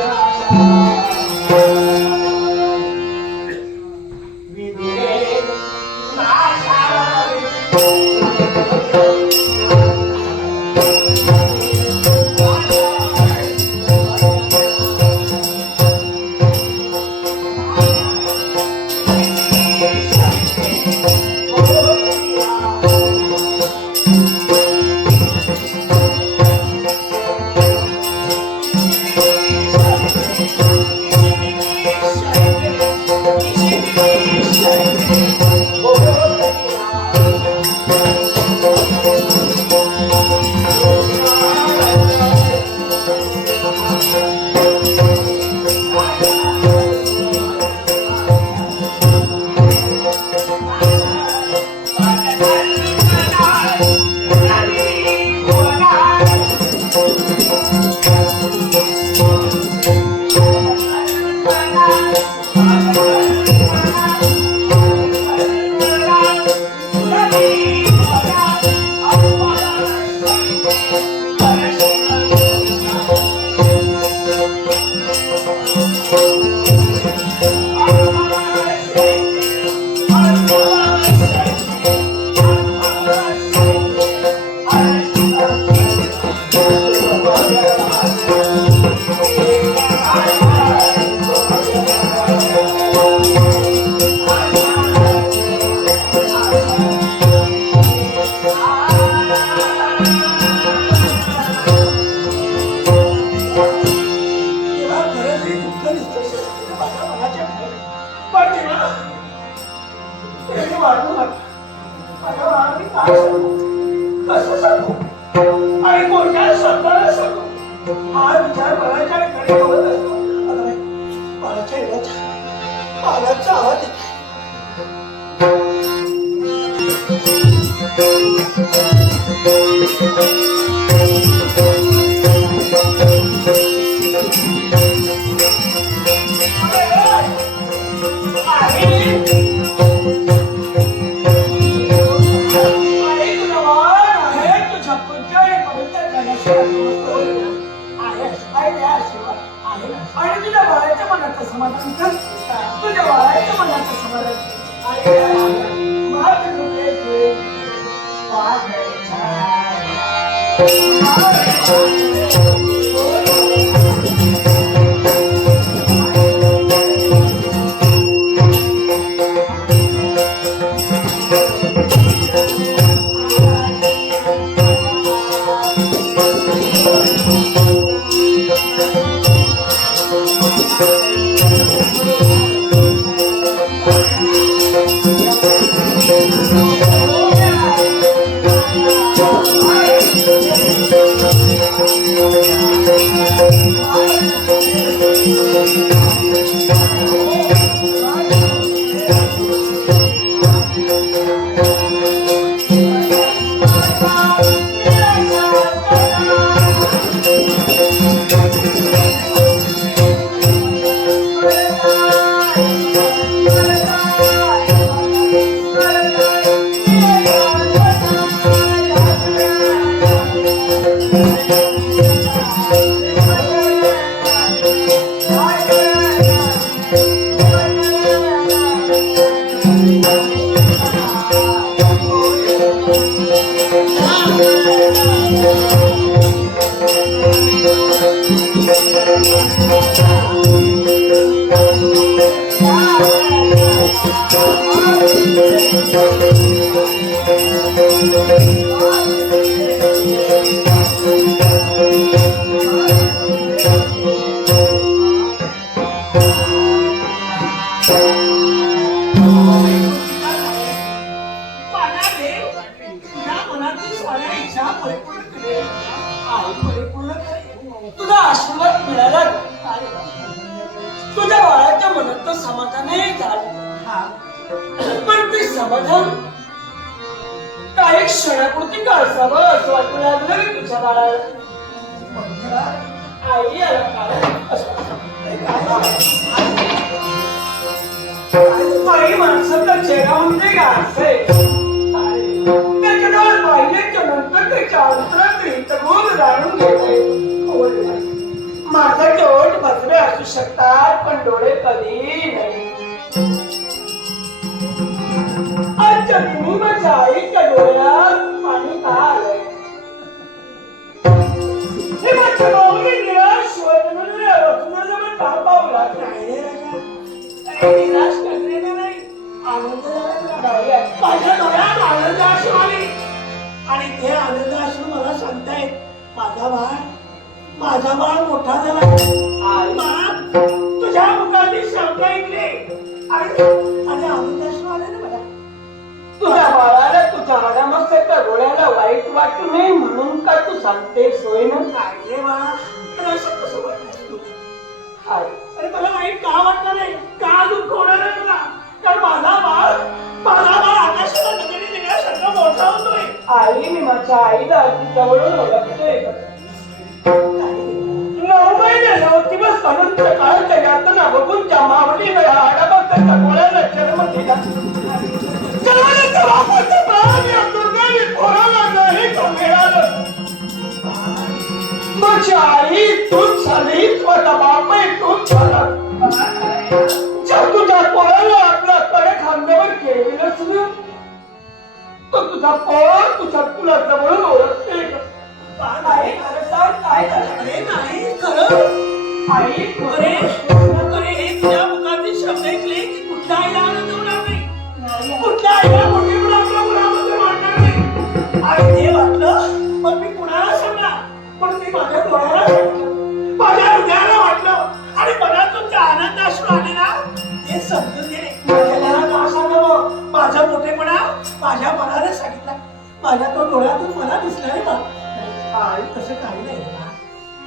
सांगू आणि कोणत्या शब्दाला सांगू हा विचार बाळाच्या ठिकाणी होत असतो. आता नाही, बाळाच्या येण्याचा बाळाचा आवाज येत आणि तुझ्या बाळाच्या मनाचं समाधान कर. तुझ्या बाळाच्या मनाचं समाधान तुझा आशीर्वाद मिळाला. तुझ्या बाळाच्या मनात समाधानही झालं. पण ते समाधान काही क्षणापुरती का असावं असं वाटू लागलं की तुझ्या बाळाला. आई आला काही माणसाचा चेहरा म्हणजे गारसे त्याच्याजवळ पाहिल्याच्या नंतर त्याच्या अंतरात हितगुण जाणून घेतोय. माझा ओठ भद्र असू शकतात पण डोळे कधी नाही. आजच्या दिनी माझ्या आईच्या डोळ्यात पाणी का आलंय हे माझ्या भाऊने निराश निराश करण्याने नाही आनंद माझ्या डोळ्यात आनंद अश्रू आले आणि ते आनंद अश्रू मला सांगतायत माझा बाळ मोठा झाला. तुझ्या मुखातील शब्द ऐकले आणि आनंद अश्रू आले ना मला. तुझ्या बाळाला तुझ्या हाडामस्त्याच्या डोळ्याला वाईट वाटू नये म्हणून का तू सांगतेस होय ना. काय रे बाळा असं कसं वाटलं तू. अरे मला वाईट का वाटलं नाही का दुःख होणार आहे तुला. कारण माझा बाळ आकाशाला गगनी निघण्यासारखा मोठा होतोय. आई मी माझ्या आईला जवळून ओळखतोय. 9 महिने 9 दिवस अनंत काळाच्या यातना बघून त्या मावलीनं हाडामस्त्याच्या डोळ्याला जन्म दिला. जन्माच्या बापाचं प्राण या दुर्दैवी पोराला नाही तो मिळालं. माझी आई तूच झाली माझा बापही तूच झाला. जर तुझ्या पोराला आपल्या कडे खांद्यावर खेळविलंच ना तर तुझा पोर तुझ्या तुला जवळून ओळखते. काय झालं रे. नाही खरं आई अरे हे तुझ्या मुखातील शब्द ऐकले की कुठल्या आईला आनंद होणार नाही. कुठल्या आईला मोठी मुलं आपल्या मुलामध्ये वाटणार नाही. आणि ते वाटलं मग मी कुणाला सांगणार. पण ते माझ्या डोळ्याला वाटलं माझ्या हृदयाला वाटलं आणि मनातून त्या आनंद अश्रू आले ना ते समजून गेले. माझ्या का सांगावं माझा मोठेपणा माझ्या मनाने सांगितलं. माझ्या तो डोळ्यातून मला दिसणारे बाप आई तसं काही नाही ना.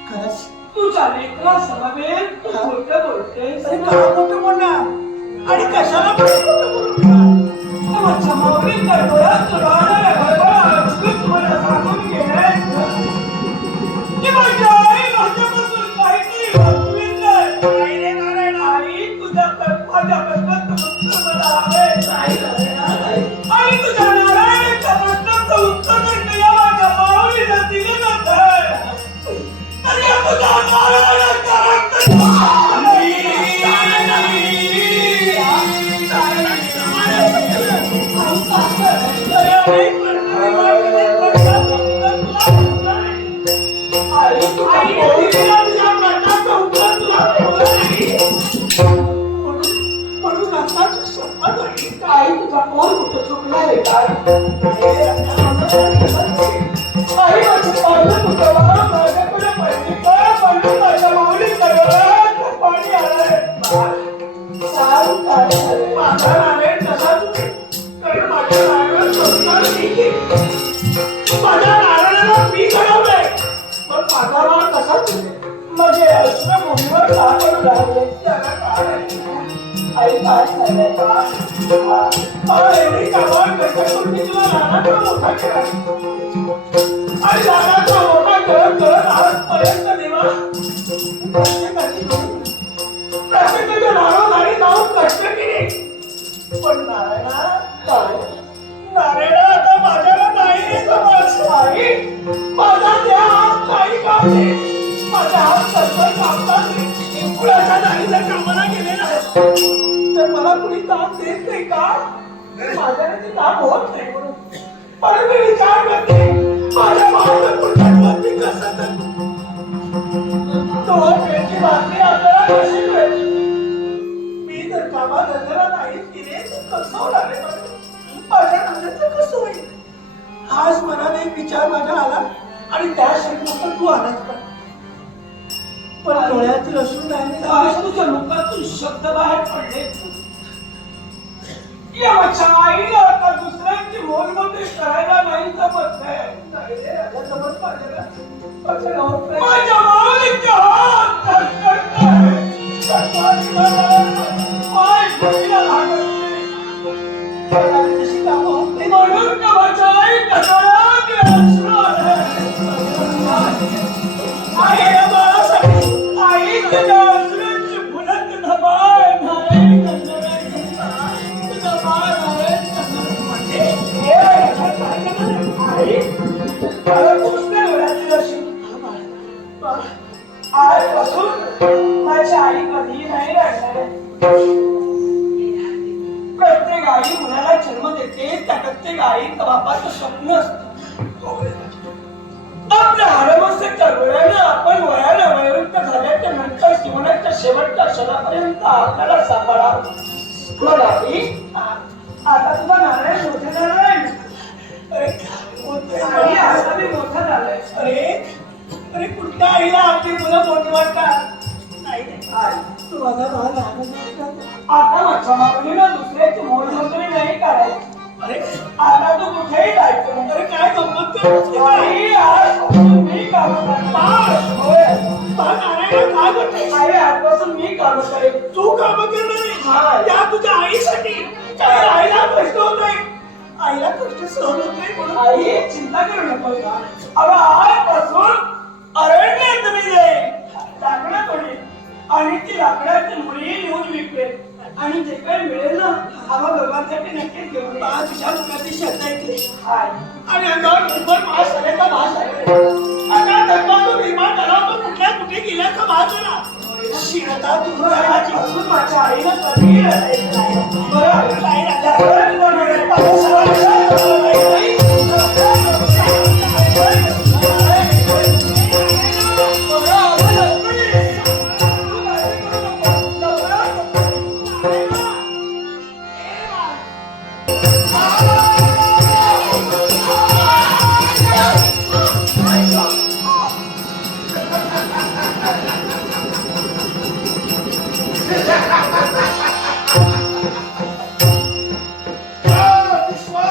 खरंच तू चालेल का समवेत खोटं बोलतेस अरे का खोटं बोलणार आणि कशाला खोटं बोलणार? मग समावेत गडबडात तुला गडबड तुम्हाला सांगून गेले की माझ्या आई माझ्यापासून काहीतरी वाचवीत नाही. आई रे नारायण आई तुझ्या माझ्या प्रश्नाचं उत्तर मला हवे नाही नारायण आई तुझ्या नारायणाच्या प्रश्नाचं उत्तर तर या माझ्या माऊलीला दिलं जातं. अरे तुझ्या नारायणाच्या म्हणून आता तू संपत होती. आई तुझा कोण कुठं चुकणार आहे काय आई माझं पाहिलं कुठं माझ्याकडे पहिली काय पण माझ्या माऊली सगळं पाणी आलंय सारू काय झालंय माझा नारायण तसा तुम्ही कारण माझ्या नारायणाला संस्कार नाही माझ्या नारायणाला मी घडवलंय पण माझा मार कसा तुझे म्हणजे अश्र भूमीवर टाकून लागले त्याला काय आई काय झालंय एवढी कामावर कशातून मी तुला लहानाचा मोठा केला आणि लहानाचा मोठा करत करत आजपर्यंत देवा प्रत्येकाच्या नारोगारी जाऊन कष्ट केले पण नारायणा आता माझ्याला नाही रे समज आई माझा त्या हात काही काम नाही माझा हात सर्व कामतात कुणाच्या जाणीच्या कामाला गेले नाही तर मला कुणी काम देत नाही का माझ्याने ते काम होत नाही म्हणून पण मी विचार करते माझ्या भावाला कुठे कसं तर दोन वेळची बातमी आपल्याला कशी मिळेल मी जर कामात धंद्याला नाही केले तर कसं होणार आहे माझ्या धंद्याचं कसं होईल हाच मनात एक विचार माझ्या आला आणि त्या शब्दात तू आलाच पण डोळ्यातील असून नाही तुझ्या मुखातून शब्द बाहेर पडले या माझ्या आईला आता दुसऱ्यांची मोलमोठी करायला नाही जमत नाही जमत माझ्या माऊलीच्या हात पाय भुईला लागत नाही म्हणून का माझ्या आई कटाळात अश्रू आले आई बाळासाठी आई तुझ्या अश्रूंची फुलत धबाळ नारायण तुझा बाळ नारायण म्हणजे आई मला पुस्तक डोळ्यातील अशी आजपासून माझी आई कधी नाही रडणार प्रत्येक आई मुलाला जन्म देते त्या प्रत्येक आई बापाचं स्वप्न असतं आपल्या हाडमस्तेच्या डोळ्यानं आपण वयाला वयोवृद्ध झाल्याच्या नंतर जीवनाच्या शेवटच्या क्षणापर्यंत आपल्याला सांभाळावं आता तुझा नारायण मोठे झालाय आई आता मी मोठा झालाय अरे कुठल्या आईला आपली मुलं मोठी वाटतात नाही तू माझा भाग आता माझ्या मागणीनं दुसऱ्याची मोलमजुरी नाही करायची अरे आता तू कुठेही जायचं अरे काय गंमत करतोस मी काम आजपासून मी काम करेन तू काम करणार त्या तुझ्या आईसाठी काय आईला कष्ट होत नाही आईला कष्ट सहन होत नाही म्हणून आई चिंता करू नको अगं आजपासून अरण्यात मी जाईल लाकडं पडेल आणि ती लाकडाची मुळी नेऊन विकवेल आणि जे काही मिळेल ना आम्हा दोघांसाठी नक्कीच घेऊन तुझ्या मुलाची श्रद्धा ऐकली आणि अंगावर निर्भर मास आले तर मास आले आता धर्मातून निर्माण झाला तो कुठल्या कुठे गेल्याचा भाग झाला शिरता तुझ्या असून माझ्या आईनं कधी बरं नाही विश्वास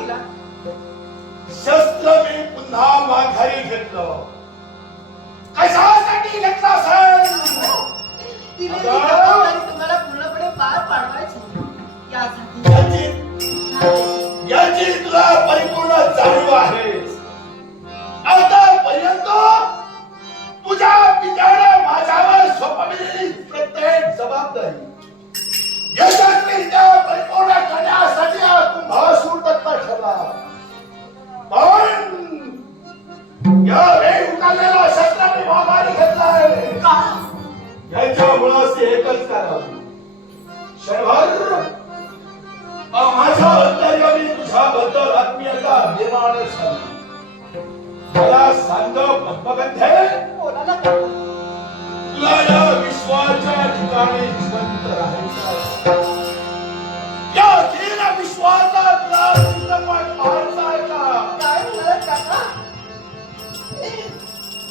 केला? शस्त्र मी पुन्हा माघारी घेतलं. कशासाठी घेतलं असेल? ती वेगळी अगं! जबाबदारी तुम्हाला पूर्णपणे पार पाडवायची यासाठी. याची तुला परिपूर्ण जाणीव आहे. आतापर्यंत तुझ्या पित्याने माझ्यावर सोपविलेली प्रत्येक जबाबदारी यशस्वीरित्या परिपूर्ण करण्यासाठी हा कुंभासूर तत्पर ठरला. पण यावेळी उचललेला शस्त्र मी माघारी घेतलाय. याच्यामुळं असे एकच कारण, क्षणभर माझ्या अंतर्यामी तुझ्याबद्दल आत्मीयता निर्माण झाली. मला सांग पद्मगंधे, बोला ना काका. तुला या विश्वाच्या ठिकाणी जिवंत राहायचं आहे. या तीन विश्वाचा तुला चित्रपट पाहायचा आहे का? काय म्हणालात काका?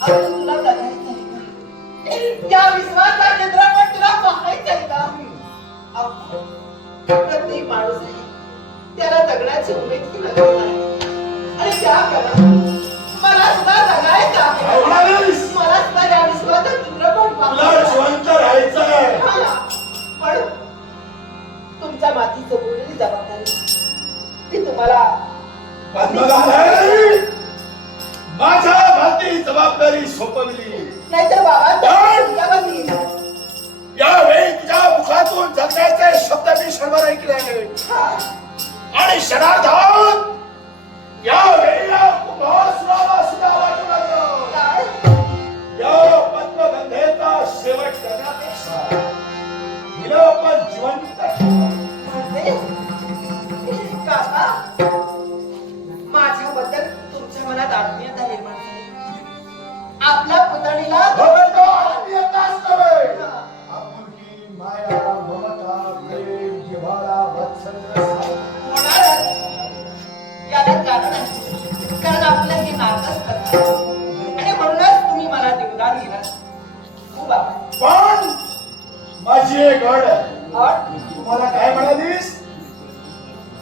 अजून तुला जगायचं आहे का? या विश्वाचा चित्रपट तुला पाहायचा आहे का? अहो, प्रत्येक माणूस आहे त्याला जगण्याची उमेद ही लागत आहे. आणि त्याप्रमाणे मला सुद्धा जगायचं आहे. मला सुद्धा या विश्वाचा चित्रपट तुला पाहायचा जिवंत राहायचं आहे. पण तुमच्या मातीचं बोललेली जबाबदारी ती तुम्हाला पद्मगंधे, माझ्या माती जबाबदारी सोपवली. नाहीतर बाबा तुमच्यावर येईल. यावेळी तुझ्या मुखातून जगण्याचे शब्द मी क्षणभर ऐकले आहेत. आणि क्षणार्धात यावेळी या कुंभासुराला सुद्धा वाटू लागलं. या पद्मगंधेचा शेवट करण्यापेक्षा हिला आपण जिवंत ठेवावं. काका, माझ्याबद्दल तुमच्या मनात आत्मीयता निर्माण झाली. आपल्या पुतणीला भगवंतो आत्मीयताच नव्हे, आपुलकी, माया, ममता, प्रेम, जिव्हाळा, वात्सल्य होणारच. याला कारण आहे. कारण आपलं हे नातंच करतात. आणि म्हणूनच तुम्ही मला निवडून दिला. हो बाबा. पण माझी एक अट आहे. अट? तुम्हाला काय म्हणालीस?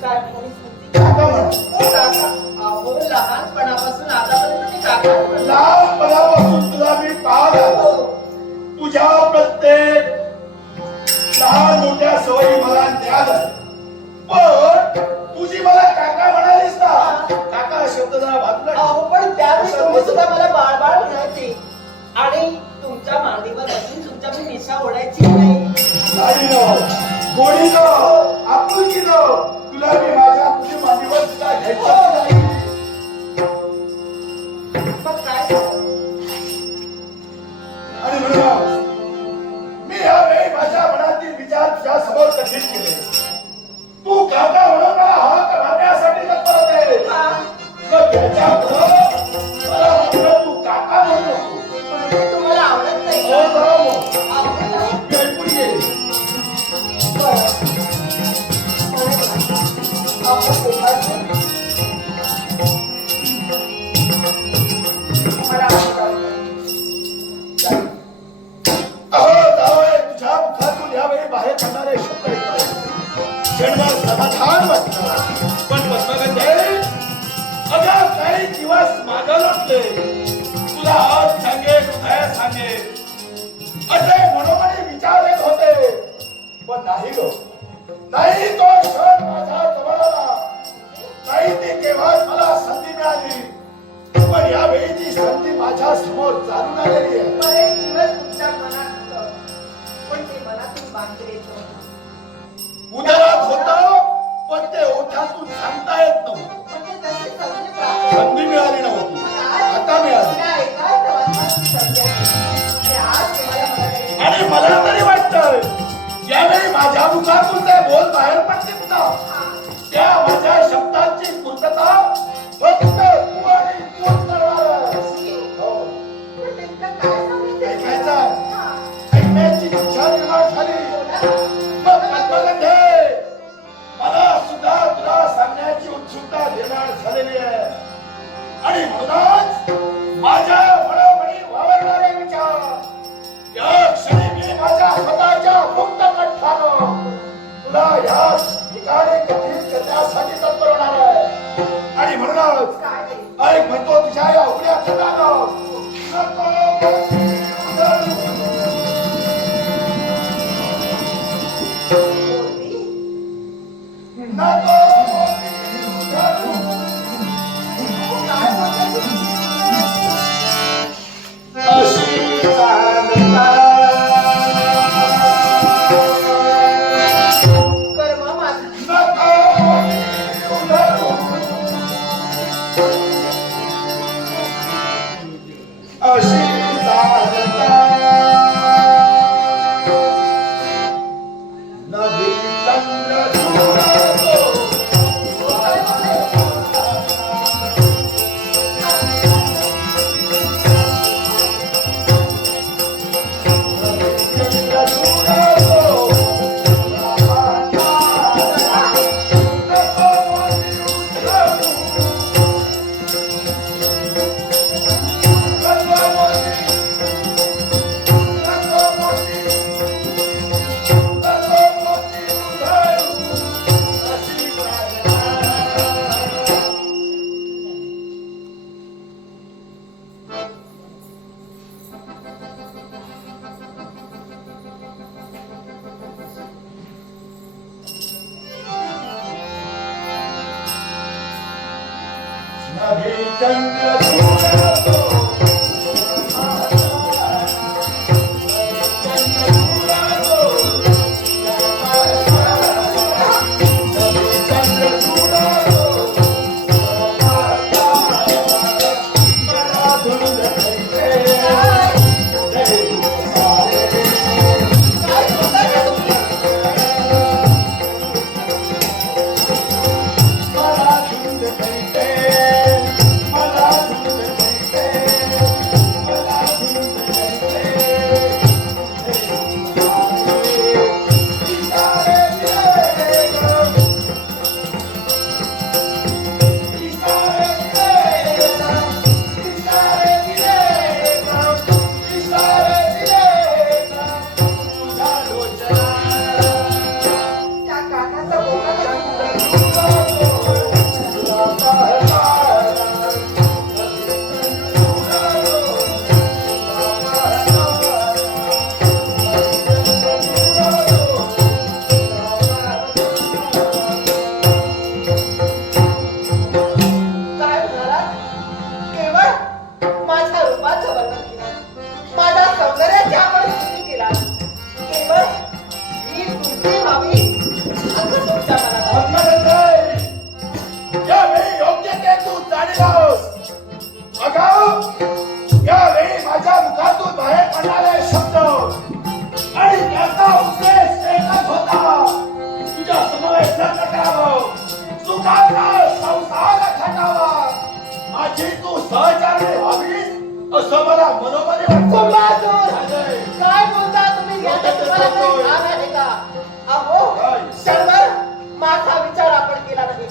काय म्हणालीस होती? काका म्हण. हो काका. अहो, लहानपणापासून आतापर्यंत मी काकाच म्हणलं. लहानपणापासून तुला मी पाहत आलो. तुझ्या प्रत्येक लहान मोठ्या सवयी मला ज्ञान आहे. पण तुझी मला काका म्हणालीस ना, काका शब्द जरा बाजूला अहो, पण त्यावेळी तुम्ही सुद्धा मला बाळ म्हणायचे. आणि तुमच्या मांडीवर बसून तुमच्या मी मिशा ओढायची नाही. गोडी आपुलकी तुला मी माझ्या तुझी मांडीवर सुद्धा घ्यायचं नाही. मग काय झालं? आणि म्हणून मी यावेळी माझ्या मनातील विचार तुझ्या समोर कथित केले. तू काका म्हणून मला हात मारण्यासाठी तत्पर होते. मग त्याच्यापुढं मला वाटलं तू काका म्हणू नको. म्हणजे तुम्हाला आवडत नाही हो, का? बरोबर. आवडत नाही? मी ऐकून घे. बरं. आपण दोघांचं मला आवडतं. चालेल. जावई, तुझ्या मुखातून यावेळी बाहेर पडणारे शब्द ऐकले. क्षणभर समाधान वाटलं. पण पद्मगंधे, अगं काही दिवस मागं लोटले. तुला आज सांगेन, उद्या सांगेन असे मनोमनी विचार येत होते. पण नाही गो, नाही तो क्षण माझ्या जवळ आला. नाही ती केव्हाच मला संधी मिळाली. पण यावेळी ती संधी माझ्या समोर चालून आलेली आहे. बरेच दिवस तुमच्या मनात होतं. पण ते मनातून बाहेर येत नव्हतं. उदरात होतं, पण ते ओठातून सांगता येत नव्हतं. म्हणजे तशी संधी प्राप्त संधी मिळाली नव्हती, आता मिळाली. या एका प्रवासाची संधी आहे. आणि आज तुम्हाला मला तरी आणि मला तरी वाटतंय यावेळी माझ्या मुखातून ते बोल बाहेर पडतील ना, त्या माझ्या शब्दांची पूर्तता फक्त तू आणि तूच करणार आहेस. हो. पण नेमकं काय सांगायचं? ऐकायचं? हा. ऐकण्याची इच्छा निर्माण झाली. मग पद्मगंधे, मला सुद्धा तुला सांगण्याची उत्सुकता निर्माण झालेली आहे. आणि म्हणूनच माझ्या मनोमनी वावरणारे विचार या क्षणी मी माझ्या स्वतःच्या मुक्त कंठानं तुला या ठिकाणी कथित करण्यासाठी तत्पर होणार आहे. म्हणूनच काय नाही. ऐक म्हणतो तुझ्या या उघड्या खंडानं नको मोती उधळू. मोती? नको मोती उधळू. काय बोलते तू? अशी चालता कर्म माझं. नको मोती उधळू. अशी चालता नदी चंद्र झुळतो. काय बोलते? चंद्र झुळतो. नको मोती उधळू. नको मोती. नको मोती. नको मोती उधळू. अशी चालता. नदी चंद्र झुळतो. चंद्र झुळतो. नदी चंद्र झुळतो. मला धुंद करते. काय बोलताय का तुम्ही? मला धुंद करते. मला धुंद करते. मला धुंद करते. इशारे दिले गं. इशारे दिले गं. इशारे दिले गं. इशारे दिले गं. तुझ्या लोचना त्या काकाचा बोका काय म्हणालात? केवळ माझ्या रूपाचं वर्णन केलं. माझ्या सौंदर्याची आपण स्तुती केला. केवळ मी तुमची व्हावी असं तुमच्या मनात आलं. यावेळी योग्य ते तू जाणीलास. अगं, यावेळी माझ्या मुखातून बाहेर पडणारे शब्द आणि त्याचा उद्देश एकच होता. तुझ्या समवेत लग्न करावं, सुखाचा संसार खटावा, माझी तू सहचारी व्हावीस असं मला मनोमनी कुंभासूर! वाटतं. काय बोलता तुम्ही? याचा तुम्हाला काही भाग आहे का? अहो, क्षणभर माझा विचार आपण केला नाही.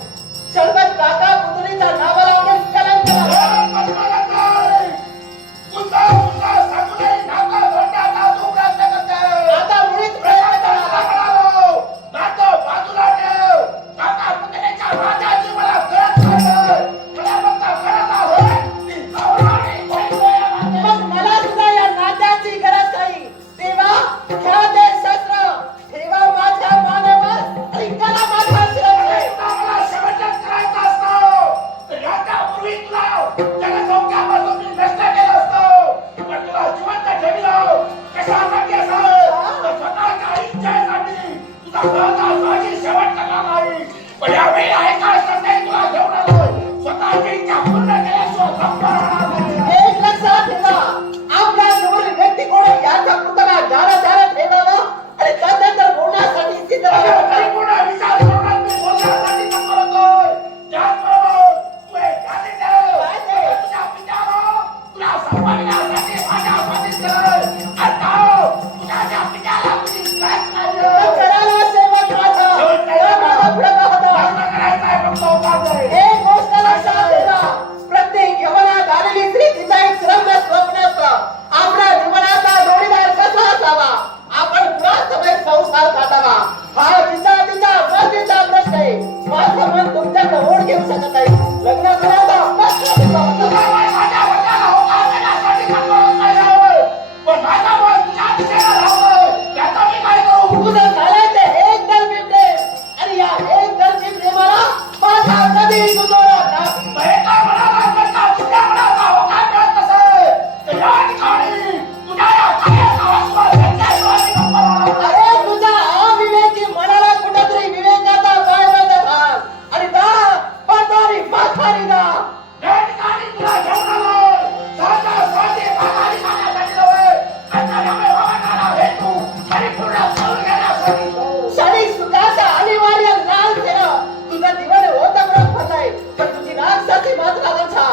क्षणभर काका पुतळीच्या नावाला आपण कलंक लावला. आता मुळीच प्रयत्न करा. मग मला सुद्धा या नात्याची गरज नाही. तेव्हा घ्या ते शस्त्र, ठेवा माझ्या मानेवर आणि करा माझा शिरस्त्र. कधी सुधारला नाही. एका मनाला करता दुसऱ्या मनाला होकार मिळत नसेल, तर या ठिकाणी तुझ्या या कार्याचा आस्वाद घेतल्याशिवाय मी गप्प राहणार नाही. अरे तुझ्या अविवेकी मनाला कुठेतरी विवेकाचा पायवाटा घाल आणि दा पातारी माथारी दा. या ठिकाणी तुला घेऊन आलोय. साधा साधी माघारी जाण्यासाठी नव्हे, अंतरामुळे वावरणारा हेतू परिपूर्ण करून घेण्यासाठी. क्षणिक सुखाचा अनिवार्य लाल सेवा तुझा दिवाने होता प्रॉफत आहे, पण तुझी राक्षसी मात्र आमचा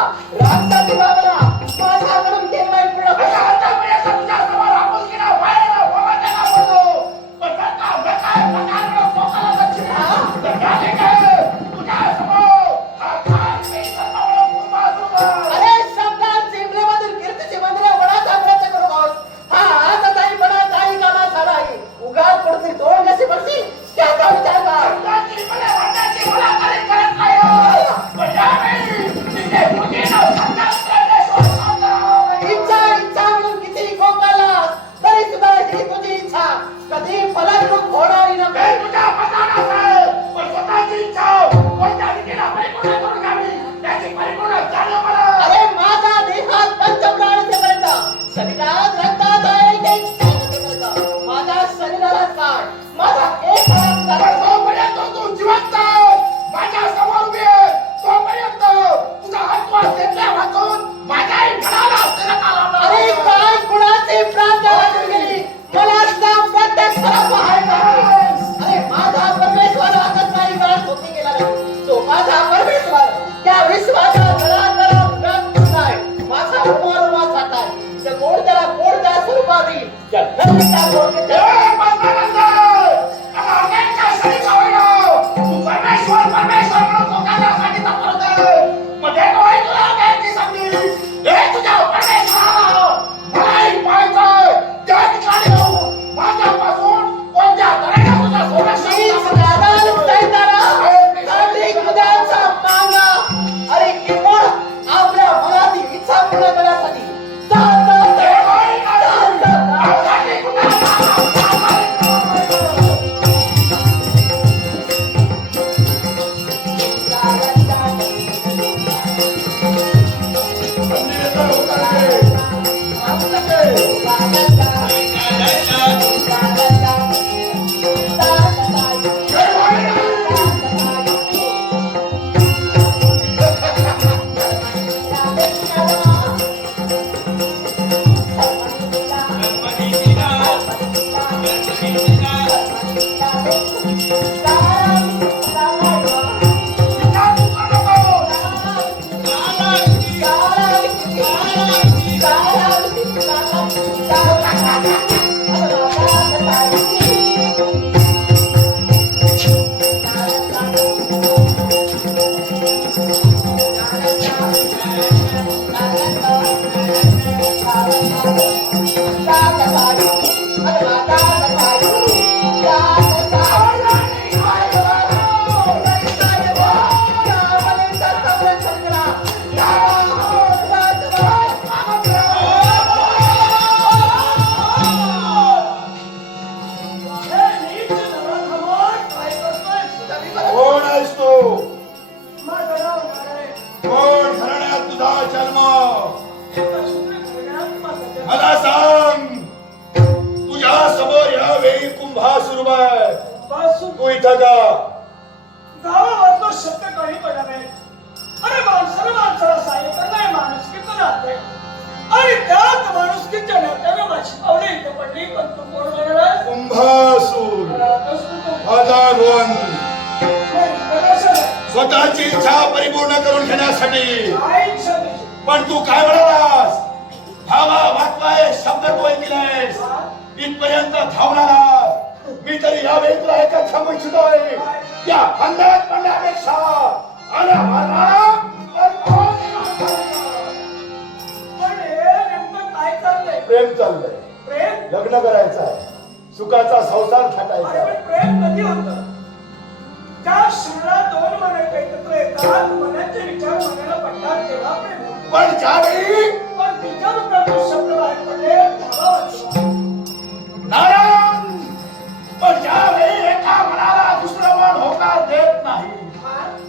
राक्षसी भावना माझ्याकडून केव्हाही पूर्ण अशा होणार. अर्थामुळे तुझ्यासमोर आपुलकीनं व्हायला वावरण्याला बोलतो. पण जर का बेकार प्रकारनं पोकाला जाशील, तर या ठिकाणी तुझ्यासमोर हा काय बेसत्तावळा कुंभार उभा. अरे शब्दात चिमलेमधील कीर्तीची मंदिरे वडाचा प्रयत्न करू नकोस. हा आता ताई बडा काही कामाचा नाही. उगाच कुठेतरी दोन कसे पडतील त्याचा विचार कर. शब्दाची मला वाटण्याची मला तरी कळत नाही. पण यावेळी तिथे मुलीनं शब्दात प्रवेश होत इच्छा इच्छा म्हणून किती खोकालास तरी सुद्धा ही तुझी इच्छा कधी फलद्रूप होणारी हे नव्हे. तुझ्या मनात असेल, पण स्वतःची इच्छा कोणत्या रीतीला परिपूर्ण करून घ्यावी त्याची परिपूर्ण जाणीव मला. अरे माझा देहात पंचप्राण असेपर्यंत शरीरात रक्तात आहे ते इच्छेपर्यंत माझ्या शरीराला काय माझा एक हात पण झाला. जोपर्यंत तू जिवंत माझ्या समोर उभी आहे, तोपर्यंत तुझा हातवास घेतल्या वाचून माझ्याही मनाला स्थिरता लावणार अरे नाही. काय कुणाची प्रार्थना लागून गेली मला सुद्धा प्रत्येक खरं पाहायला लागलं. अरे माझा परमेश्वर आता काही वेळात होती गेला नाही. तो माझा परमेश्वर त्या विश्वाचा जरा व्यक्त नाही. माझा उमा जात आहे त्या कोणत्या स्वरूपाने त्या धर्मीचा गोड हे पंचानंद, आता अनेकच्या क्षणीचा होईना. तू परमेश्वर परमेश्वर म्हणून पोकारण्यासाठी तत्पर होते. पण हे डोळे तुला द्यायची संधी. हे तुझ्या परमेश्वराला मलाही पाहायचंय. त्या ठिकाणी येऊन माझ्यापासून कोणत्या तऱ्हेने तुझं संरक्षण शीच करणार? दादाल उठायताना कार्तिक मुदांचा मागा. अरे किंवा आपल्या मनातील इच्छा पूर्ण करण्यासाठी चाल, चाल, हे चाल. डोळे चाल, चाल, चाल. अवघातली कोण आहेस तू? कोण घराण्यात तुझा जन्म? मला सांग. तुझ्या समोर यावेळी कुंभासुर आहे. तू इथं का? गावावर शब्द काही पडला नाही. अरे माणसाला माणसाला सहाय्य करणं माणुसकीचं नातं आहे. आणि त्यात माणुसकीच्या नात्यानं माझी पावले इथं पडली. पण तू कोण म्हणाला? कुंभासुर अदागोन स्वतःची इच्छा परिपूर्ण करून घेण्यासाठी. पण तू काय म्हणालास? धावा वाटवाय शब्द तू ऐकलायस. इथपर्यंत धावणारा मी तरी यावेळी तुला एकच सांगू इच्छितोय. या अंधारात पडण्यापेक्षा आला माझा प्रेम चाललंय. प्रेम लग्न करायचं आहे. सुखाचा संसार थाटायचा अरे आहे. पण प्रेम कधी होतं? त्या क्षणाला दोन मन एकत्र येतात. मनाचे विचार मनाला पडतात तेव्हा प्रेम होतं. पण ज्यावेळी पण तुझ्या मुखातून शब्द बाहेर पडले धावा वाचवा. नारायण, पण ज्यावेळी एका मनाला दुसरं मन होकार देत नाही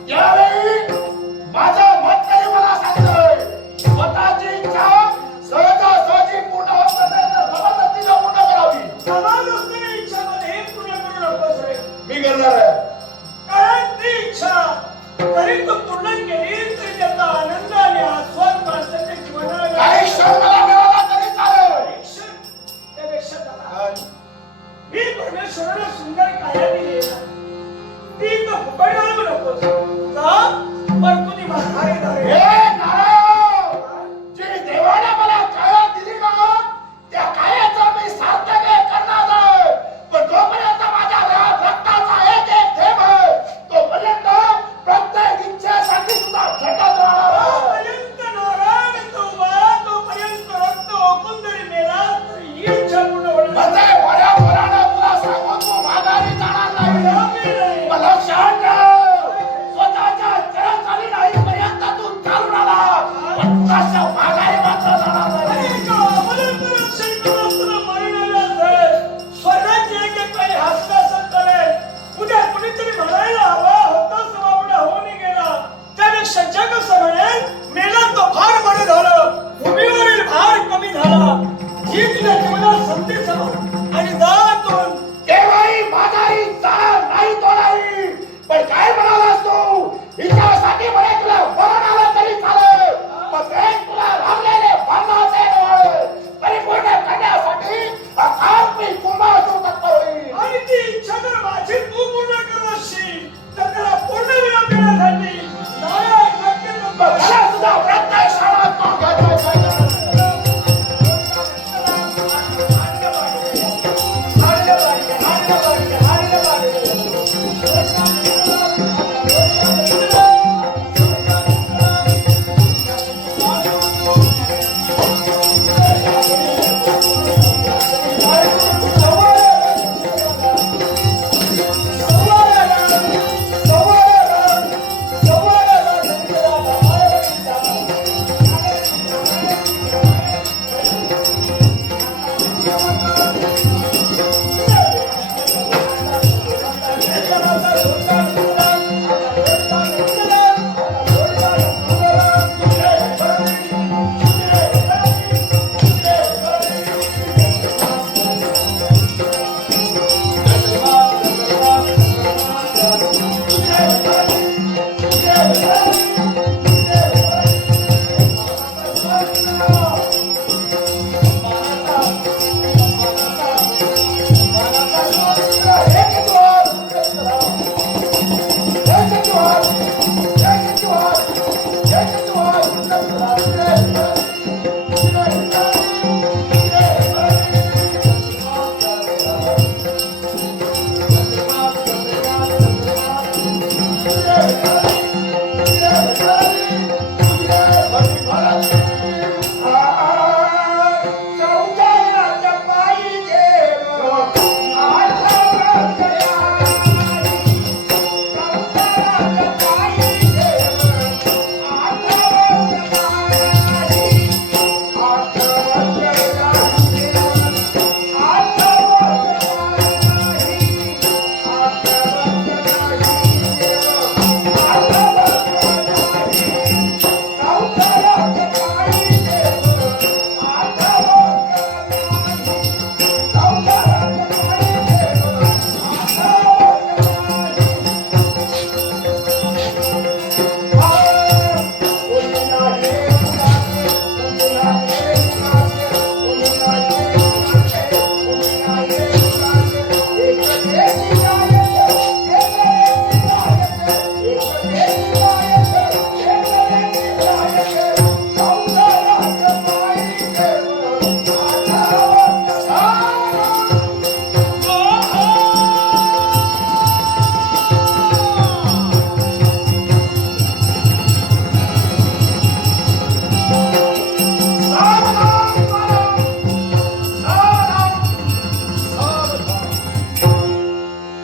त्यावेळी हे